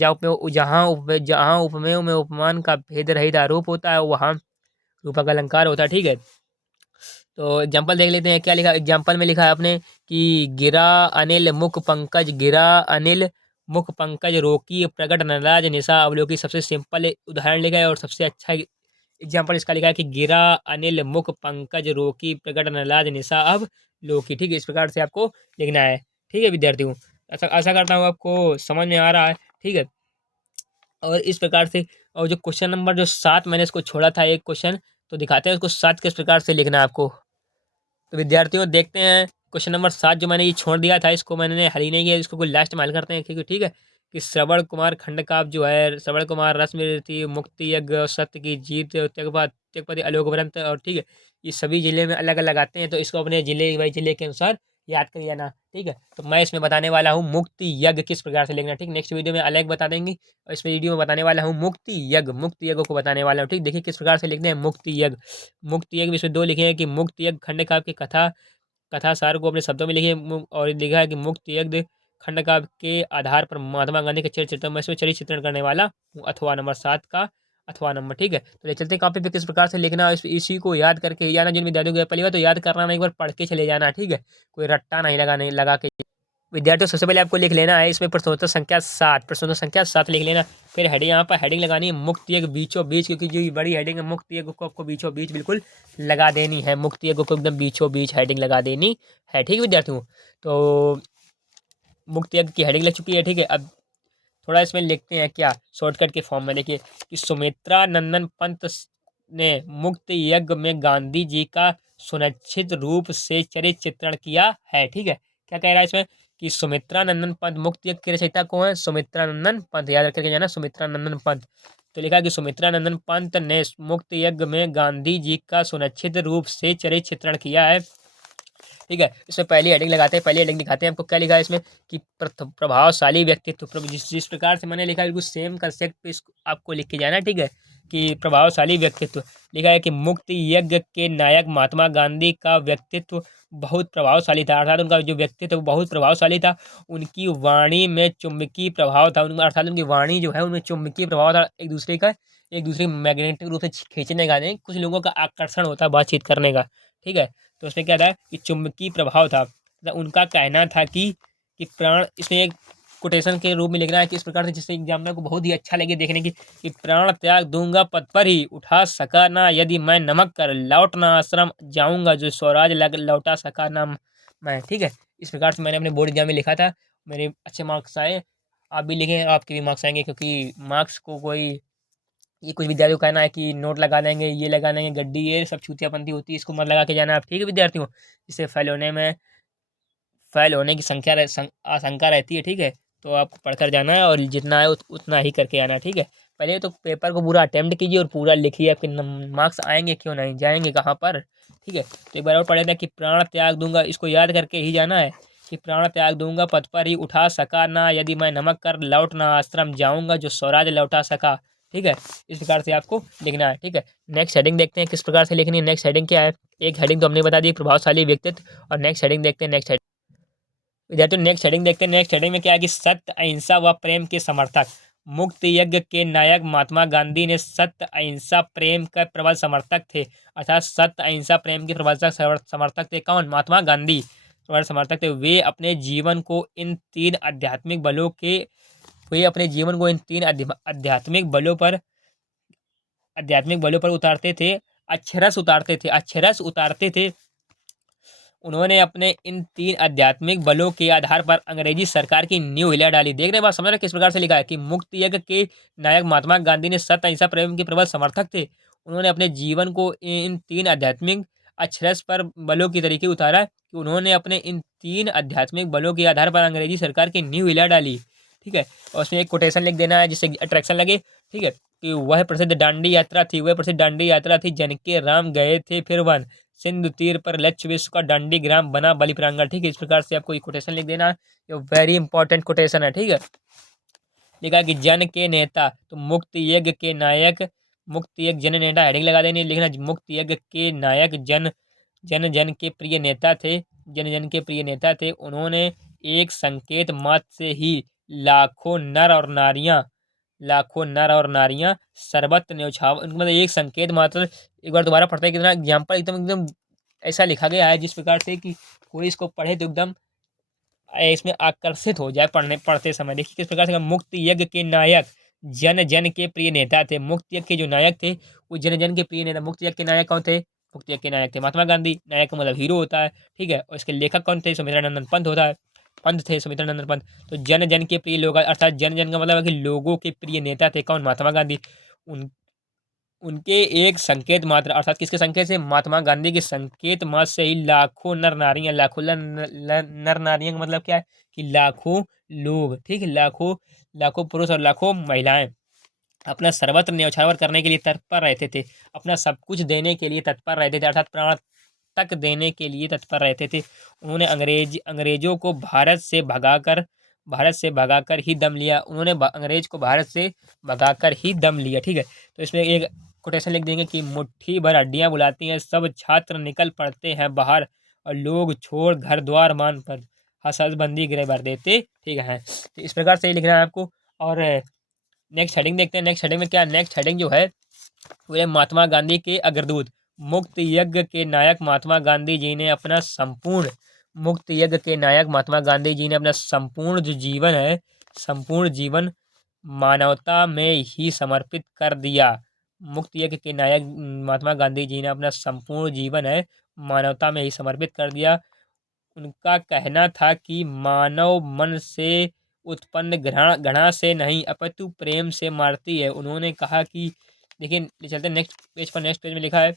जहाँ उपमेय में उपमान का भेद रहित आरोप होता है वहाँ रूपक अलंकार होता है। ठीक है, तो एग्जाम्पल देख लेते हैं क्या लिखा। एग्जाम्पल में लिखा है आपने कि गिरा अनिल मुख पंकज, गिरा अनिल मुख पंकज रोकी प्रगट नटराज निशा अवलोकी। सबसे सिंपल उदाहरण लिखा है और सबसे अच्छा एग्जाम्पल इसका लिखा है कि गिरा अनिल मुख पंकज रोकी प्रगट नटराज निशा अब लोकी। ठीक है, इस प्रकार से आपको लिखना है। ठीक है विद्यार्थियों, ऐसा आशा करता हूँ आपको समझ में आ रहा है। ठीक है, और इस प्रकार से, और जो क्वेश्चन नंबर जो 7 मैंने इसको छोड़ा था एक क्वेश्चन, तो दिखाते हैं उसको 7 किस प्रकार से लिखना है आपको। तो विद्यार्थियों देखते हैं क्वेश्चन नंबर 7 जो मैंने ये छोड़ दिया था, इसको मैंने हल ही नहीं किया, इसको कोई लास्ट में हल करते हैं। क्योंकि ठीक है कि श्रवण कुमार खंड का जो है, श्रवण कुमार रश्मि मुक्ति यज्ञ और सत्य की जीत त्यगपति त्यगपति आलोक व्रत, और ठीक है ये सभी जिले में अलग अलग आते हैं, तो इसको अपने जिले वाई जिले के अनुसार याद कर जाना। ठीक है, तो मैं इसमें बताने वाला हूँ मुक्ति यज्ञ किस प्रकार से लिखना। ठीक, नेक्स्ट वीडियो में अलग बता देंगे, और इस वीडियो में बताने वाला हूँ मुक्ति यज्ञ, मुक्ति यज्ञ को बताने वाला हूँ। ठीक, देखिए किस प्रकार से लिखते हैं मुक्ति यज्ञ। मुक्ति यज्ञ में इसमें 2 लिखे हैं कि मुक्ति यज्ञ खंड काव्य की कथा कथा सार को अपने शब्दों में लिखिए, और लिखा है कि मुक्ति यज्ञ खंड काव्य के आधार पर महात्मा गांधी के चरित्र चित्रण में इसमें चरित्र चित्रण करने वाला हूँ। अथवा नंबर 7 का अथवा नंबर। ठीक है, तो ले चलते हैं कॉपी पे किस प्रकार से लिखना है, इसी को याद करके ही जाना। जिन विद्यार्थियों को पहली बार तो याद करना नहीं, एक बार पढ़ के चले जाना। ठीक है, कोई रट्टा नहीं लगा के। विद्यार्थियों सबसे पहले आपको लिख लेना है इसमें प्रश्नोत्तर संख्या 7, प्रश्नोत्तर संख्या 7 लिख लेना। फिर हेडिंग, यहाँ पर हेडिंग लगानी है मुक्ति यज्ञ बीचों बीच, क्योंकि जो ये बड़ी हेडिंग है मुक्ति यज्ञ को आपको बीचों बीच बिल्कुल लगा देनी है। मुक्ति यज्ञ को एकदम बीचों बीच हेडिंग लगा देनी है। ठीक है विद्यार्थियों, तो मुक्ति यज्ञ की हेडिंग लग चुकी है। ठीक है, अब थोड़ा इसमें लिखते हैं क्या शॉर्टकट के फॉर्म में। देखिए कि सुमित्रा नंदन पंत ने मुक्त यज्ञ में गांधी जी का सुनिश्चित रूप से चरित्र चित्रण किया है। ठीक है, क्या कह रहा है इसमें कि सुमित्रा नंदन पंत, मुक्त यज्ञ के रचयिता कौन है, सुमित्रा नंदन पंत, याद रख के जाना सुमित्रा नंदन पंत। तो लिखा कि सुमित्रा नंदन पंत ने मुक्त यज्ञ में गांधी जी का सुनिश्चित रूप से चरित्र चित्रण किया है। ठीक है, इसमें पहली हेडिंग लगाते हैं, पहली हेडिंग दिखाते हैं आपको क्या लिखा है इसमें कि प्रभावशाली व्यक्तित्व। जिस प्रकार से मैंने लिखा है बिल्कुल सेम कंसेप्ट इसको आपको लिख के जाना है। ठीक है, कि प्रभावशाली व्यक्तित्व लिखा है कि मुक्ति यज्ञ के नायक महात्मा गांधी का व्यक्तित्व बहुत प्रभावशाली था, अर्थात उनका जो व्यक्तित्व बहुत प्रभावशाली था। उनकी वाणी में चुंबकीय प्रभाव था, उनका अर्थात उनकी वाणी जो है उनमें चुंबकीय प्रभाव था, एक दूसरे मैग्नेटिक रूप से खींचने का नहीं, कुछ लोगों का आकर्षण होता है बातचीत करने का। ठीक है, तो उसमें क्या था कि चुंबकीय प्रभाव था। तो उनका कहना था कि प्राण, इसमें एक कोटेशन के रूप में लिखना है कि इस प्रकार से जिससे एग्जामिनर को बहुत ही अच्छा लगे देखने की, कि प्राण त्याग दूंगा पद पर ही उठा सका ना यदि मैं नमक कर लौट ना आश्रम जाऊंगा जो स्वराज लौटा सका ना मैं। ठीक है, इस प्रकार से मैंने अपने बोर्ड एग्जाम में लिखा था, मेरे अच्छे मार्क्स आए। आप भी लिखें, आपके भी मार्क्स आएंगे, क्योंकि मार्क्स को कोई, ये कुछ विद्यार्थियों का कहना है कि नोट लगा देंगे, ये लगा देंगे, गड्डी, ये सब छूतियापंथी होती है, इसको मत लगा के जाना आप। ठीक है विद्यार्थियों, इससे फेल होने की आशंका रहती है। ठीक है, तो आपको पढ़कर जाना है और जितना है उतना ही करके आना है। ठीक है, पहले तो पेपर को पूरा अटेम्प्ट कीजिए और पूरा लिखिए, आपके मार्क्स आएंगे क्यों नहीं, जाएंगे कहाँ पर। ठीक है, तो एक बार और पढ़े थे कि प्राण त्याग दूंगा, इसको याद करके ही जाना है कि प्राण त्याग दूंगा पद पर ही उठा सका ना यदि मैं नमक कर लौट ना आश्रम जाऊंगा जो स्वराज लौटा सका। ठीक है, इस प्रकार से आपको लिखना है। ठीक है, नेक्स्ट हेडिंग देखते हैं किस प्रकार से लिखनी है। नेक्स्ट हेडिंग क्या है, एक हेडिंग तो हमने बता दी प्रभावशाली व्यक्तित्व, और नेक्स्ट हेडिंग देखते हैं। नेक्स्ट विद्यार्थियों नेक्स्ट हेडिंग देखते हैं। नेक्स्ट हेडिंग में क्या है कि सत्य अहिंसा व प्रेम के समर्थक, मुक्त यज्ञ के नायक महात्मा गांधी ने सत्य अहिंसा प्रेम का प्रबल समर्थक थे, अर्थात सत्य अहिंसा प्रेम के प्रबल समर्थक थे कौन, महात्मा गांधी प्रबल समर्थक थे। वे अपने जीवन को इन तीन आध्यात्मिक बलों पर उतारते थे, अक्षरस उतारते थे। उन्होंने अपने इन तीन आध्यात्मिक बलों के आधार पर अंग्रेजी सरकार की नींव हिला डाली। देख रहे बात, समझ रहे किस प्रकार से लिखा है कि मुक्त यज्ञ के नायक महात्मा गांधी ने सत्य अहिंसा प्रेम के प्रबल समर्थक थे। उन्होंने अपने जीवन को इन तीन आध्यात्मिक अक्षरस पर बलों के तरीके उतारा कि उन्होंने अपने इन तीन आध्यात्मिक बलों के आधार पर अंग्रेजी सरकार की नींव हिला डाली। ठीक है, और उसमें एक कोटेशन लिख देना है जिससे अट्रैक्शन लगे। ठीक है, कि वह प्रसिद्ध दांडी यात्रा थी जनके राम गए थे फिर वन, सिंधु तीर पर लक्ष्य विश्व का दांडी ग्राम बना बलि प्रांगण। ठीक है, इस प्रकार से आपको ये कोटेशन लिख देना है, ये वेरी इंपॉर्टेंट कोटेशन है। ठीक है, लिखा कि जन के नेता, तो मुक्त यज्ञ के नायक, मुक्त यज्ञ जन नेता हेडिंग लगा देनी, लिखना मुक्त यज्ञ के नायक जन जन जन के प्रिय नेता थे, जन जन के प्रिय नेता थे। उन्होंने एक संकेत मात्र से ही लाखों नर और नारियां सर्वत्र न्यौछावर, मतलब एक संकेत मात्र, एक बार दोबारा पढ़ते हैं, कितना एग्जाम्पल एकदम एकदम ऐसा लिखा गया है जिस प्रकार से कि कोई इसको पढ़े तो एकदम इसमें आकर्षित हो जाए पढ़ते समय। देखिए किस प्रकार से मुक्त यज्ञ के नायक, जन जन के प्रिय नेता थे। मुक्त यज्ञ के जो नायक थे वो जन जन के प्रिय नेता। मुक्त यज्ञ के नायक कौन थे? मुक्त यज्ञ के नायक थे महात्मा गांधी। नायक का मतलब हीरो होता है, ठीक है। और इसके लेखक कौन थे? सुमित्रानंदन पंत होता है, पंत थे सुमित्रानंदन पंत। तो जन जन के प्रिय लोग, अर्थात जन जन का मतलब है कि लोगों के प्रिय नेता थे कौन? महात्मा गांधी। उन उनके एक संकेत मात्र, अर्थात किसके संकेत से? महात्मा गांधी के संकेत मात्र से ही लाखों नर नारियां, लाखों नर नारियां का मतलब क्या है? कि लाखों लोग, ठीक है, लाखों लाखों पुरुष और लाखों महिलाएं अपना सर्वत्र न्यौछावर करने के लिए तत्पर रहते थे, अपना सब कुछ देने के लिए तत्पर रहते थे, अर्थात प्राण तक देने के लिए तत्पर रहते थे। उन्होंने अंग्रेजों को भारत से भगाकर ही दम लिया। उन्होंने अंग्रेज को भारत से भगाकर ही दम लिया, ठीक है। तो इसमें एक कोटेशन लिख देंगे कि मुट्ठी भर हड्डियां बुलाती हैं, सब छात्र निकल पड़ते हैं बाहर, और लोग छोड़ घर द्वार मान पर हसबंदी गृह भर देते, ठीक है। तो इस प्रकार से ही लिखना है आपको। और नेक्स्ट हेडिंग देखते हैं। नेक्स्ट हेडिंग में क्या? नेक्स्ट हेडिंग जो है वो है महात्मा गांधी के अग्रदूत। मुक्त यज्ञ के नायक महात्मा गांधी जी ने अपना संपूर्ण मुक्त यज्ञ के नायक महात्मा गांधी जी ने अपना संपूर्ण जो जीवन है, संपूर्ण जीवन मानवता में ही समर्पित कर दिया। मुक्त यज्ञ के नायक महात्मा गांधी जी ने अपना संपूर्ण जीवन है मानवता में ही समर्पित कर दिया। उनका कहना था कि मानव मन से उत्पन्न घृणा से नहीं अपितु प्रेम से मारती है। उन्होंने कहा कि, देखिए ले चलते हैं नेक्स्ट पेज पर। नेक्स्ट पेज में लिखा है,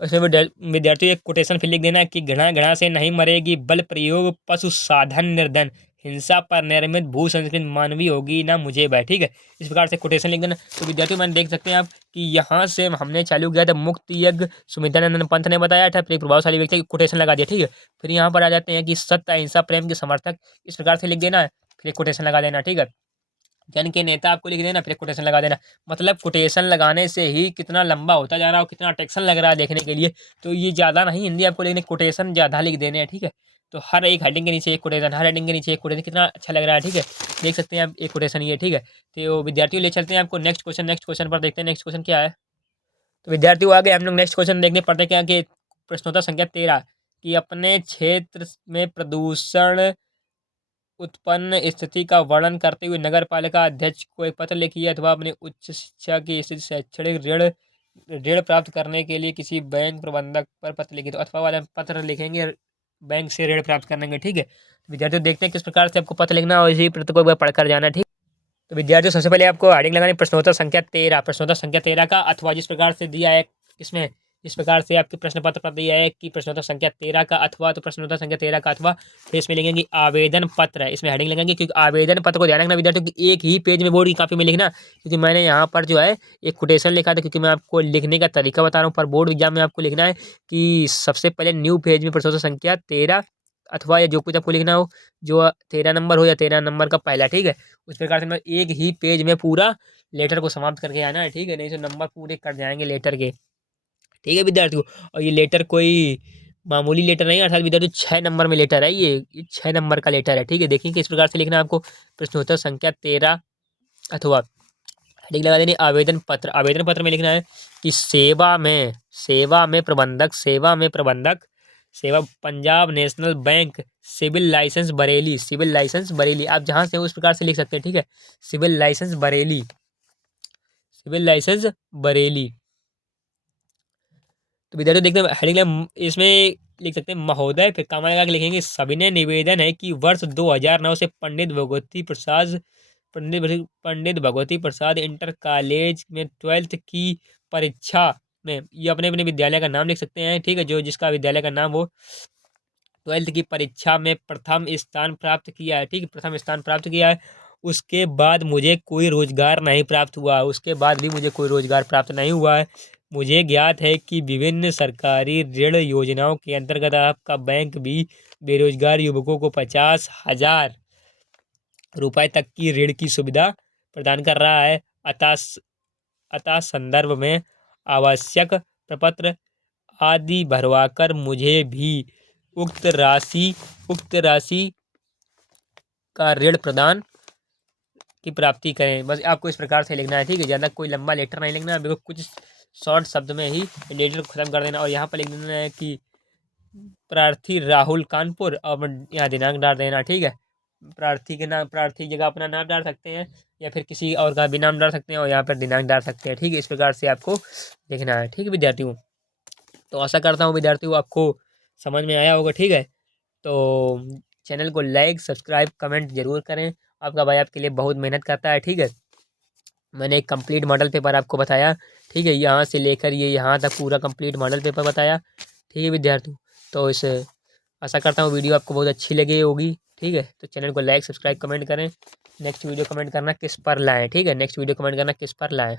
उसमें विद्यार्थी एक कोटेशन फिर लिख देना कि घृणा घृणा से नहीं मरेगी, बल प्रयोग पशु साधन निर्धन, हिंसा पर निर्मित भू संस्कृति मानवीय होगी ना मुझे भय, ठीक है। इस प्रकार से कोटेशन लिख देना। तो विद्यार्थियों मैंने देख सकते हैं आप कि यहाँ से हमने चालू किया था मुक्त यज्ञ, सुमित्रानंदन पंत ने बताया था, फिर प्रभावशाली व्यक्ति कोटेशन लगा दिया, ठीक है। फिर यहाँ पर आ जाते हैं कि सत्य अहिंसा प्रेम के समर्थक, इस प्रकार से लिख देना है, फिर कोटेशन लगा देना, ठीक है। जन के नेता आपको लिख देना, फिर कोटेशन लगा देना। मतलब कोटेशन लगाने से ही कितना लंबा होता जा रहा है और कितना टेक्शन लग रहा है देखने के लिए। तो ये ज़्यादा नहीं हिंदी आपको लिखने, कोटेशन ज़्यादा लिख देने हैं, ठीक है। तो हर एक हेडिंग के नीचे एक कोटेशन, हर हेडिंग के नीचे एक कोटेशन, कितना अच्छा लग रहा है, ठीक है। देख सकते हैं आप एक कोटेशन ये, ठीक है। तो विद्यार्थियों ले चलते हैं आपको नेक्स्ट क्वेश्चन। नेक्स्ट क्वेश्चन पर देखते हैं नेक्स्ट क्वेश्चन क्या है। तो विद्यार्थियों आगे हम लोग नेक्स्ट क्वेश्चन देखने पड़ते क्या कि प्रश्नोत्तर संख्या 13 कि अपने क्षेत्र में प्रदूषण उत्पन्न स्थिति का वर्णन करते हुए नगर पालिका अध्यक्ष को एक पत्र लिखिए, अथवा अपने उच्च शिक्षा की स्थिति शैक्षणिक ऋण ऋण प्राप्त करने के लिए किसी बैंक प्रबंधक पर पत्र लिखिए। तो अथवा वाला पत्र लिखेंगे बैंक से ऋण प्राप्त करने के, ठीक है। विद्यार्थियों देखते हैं किस प्रकार से आपको पत्र लिखना और इसी पत्र को एक बार पढ़कर जाना, ठीक। तो विद्यार्थियों सबसे पहले आपको हेडिंग लगानी प्रश्नोत्तर संख्या 13, प्रश्नोत्तर संख्या 13 का अथवा जिस प्रकार से दिया है इसमें, जिस प्रकार से आपके प्रश्न पत्र पर दिया है कि प्रश्नोत्तर संख्या 13 का अथवा, तो प्रश्नोत्तर संख्या 13 का अथवा, फिर इसमें लिखेंगे आवेदन पत्र है, इसमें हेडिंग लगाएंगे। क्योंकि आवेदन पत्र को ध्यान रखना विद्यार्थियों की एक ही पेज में बोर्ड की कॉपी में लिखना, क्योंकि मैंने यहाँ पर जो है एक कोटेशन लिखा था, क्योंकि मैं आपको लिखने का तरीका बता रहा हूँ। पर बोर्ड एग्जाम में आपको लिखना है कि सबसे पहले न्यू पेज में प्रश्नोत्तर संख्या 13 अथवा या जो कुछ आपको लिखना हो, जो 13 नंबर हो या 13 नंबर का पहला, ठीक है। उस प्रकार से मैं एक ही पेज में पूरा लेटर को समाप्त करके आना है, ठीक है। नहीं तो नंबर पूरे कट जाएंगे लेटर के, ठीक है विद्यार्थियों। और ये लेटर कोई मामूली लेटर नहीं है, अर्थात विद्यार्थियों 6 नंबर में लेटर है, ये 6 नंबर का लेटर है, ठीक है। देखिए किस प्रकार से लिखना है आपको प्रश्नोत्तर संख्या 13 अथवा हेडिंग लगा देनी आवेदन पत्र। आवेदन पत्र में लिखना है कि सेवा में प्रबंधक सेवा Punjab National Bank Civil Lines Bareilly, Civil Lines Bareilly, आप जहाँ से उस प्रकार से लिख सकते हैं, ठीक है। Civil Lines Bareilly, Civil Lines Bareilly. तो विद्यार्थी देखते हैं हेडिंग इसमें लिख सकते हैं महोदय, फिर कॉमा लगा के लिखेंगे सविनय निवेदन है कि वर्ष 2009 से पंडित भगवती प्रसाद इंटर कॉलेज में 12th की परीक्षा में, ये अपने अपने विद्यालय का नाम लिख सकते हैं, ठीक है। जो जिसका विद्यालय का नाम हो 12th की परीक्षा में प्रथम स्थान प्राप्त किया है, ठीक है, प्रथम स्थान प्राप्त किया है। उसके बाद मुझे कोई रोजगार नहीं प्राप्त हुआ, उसके बाद भी मुझे कोई रोजगार प्राप्त नहीं हुआ है। मुझे ज्ञात है कि विभिन्न सरकारी ऋण योजनाओं के अंतर्गत आपका बैंक भी बेरोजगार युवकों को 50,000 रुपए तक की ऋण की सुविधा प्रदान कर रहा है। अतः अतः संदर्भ में आवश्यक प्रपत्र आदि भरवाकर मुझे भी उक्त राशि का ऋण प्रदान की प्राप्ति करें। बस आपको इस प्रकार से लिखना है, ठीक है। ज़्यादा कोई लंबा लेटर नहीं लिखना है, बिल्कुल कुछ शॉर्ट शब्द में ही डेट को ख़त्म कर देना और यहाँ पर लिख देना है कि प्रार्थी राहुल कानपुर और यहाँ दिनांक डाल देना। ठीक है, प्रार्थी के नाम, प्रार्थी की जगह अपना नाम डाल सकते हैं या फिर किसी और का भी नाम डाल सकते हैं और यहाँ पर दिनांक डाल सकते हैं। ठीक है, इस प्रकार से आपको लिखना है। ठीक है विद्यार्थियों, तो आशा करता हूँ विद्यार्थियों आपको समझ में आया होगा। ठीक है, तो चैनल को लाइक सब्सक्राइब कमेंट जरूर करें। आपका भाई आपके लिए बहुत मेहनत करता है। ठीक है, मैंने एक कंप्लीट मॉडल पेपर आपको बताया। ठीक है, यहाँ से लेकर ये यहाँ तक पूरा कंप्लीट मॉडल पेपर बताया। ठीक है विद्यार्थियों, तो इस आशा करता हूँ वीडियो आपको बहुत अच्छी लगी होगी। ठीक है, तो चैनल को लाइक सब्सक्राइब कमेंट करें। नेक्स्ट वीडियो कमेंट करना किस पर लाएँ। ठीक है, नेक्स्ट वीडियो कमेंट करना किस पर लाएँ।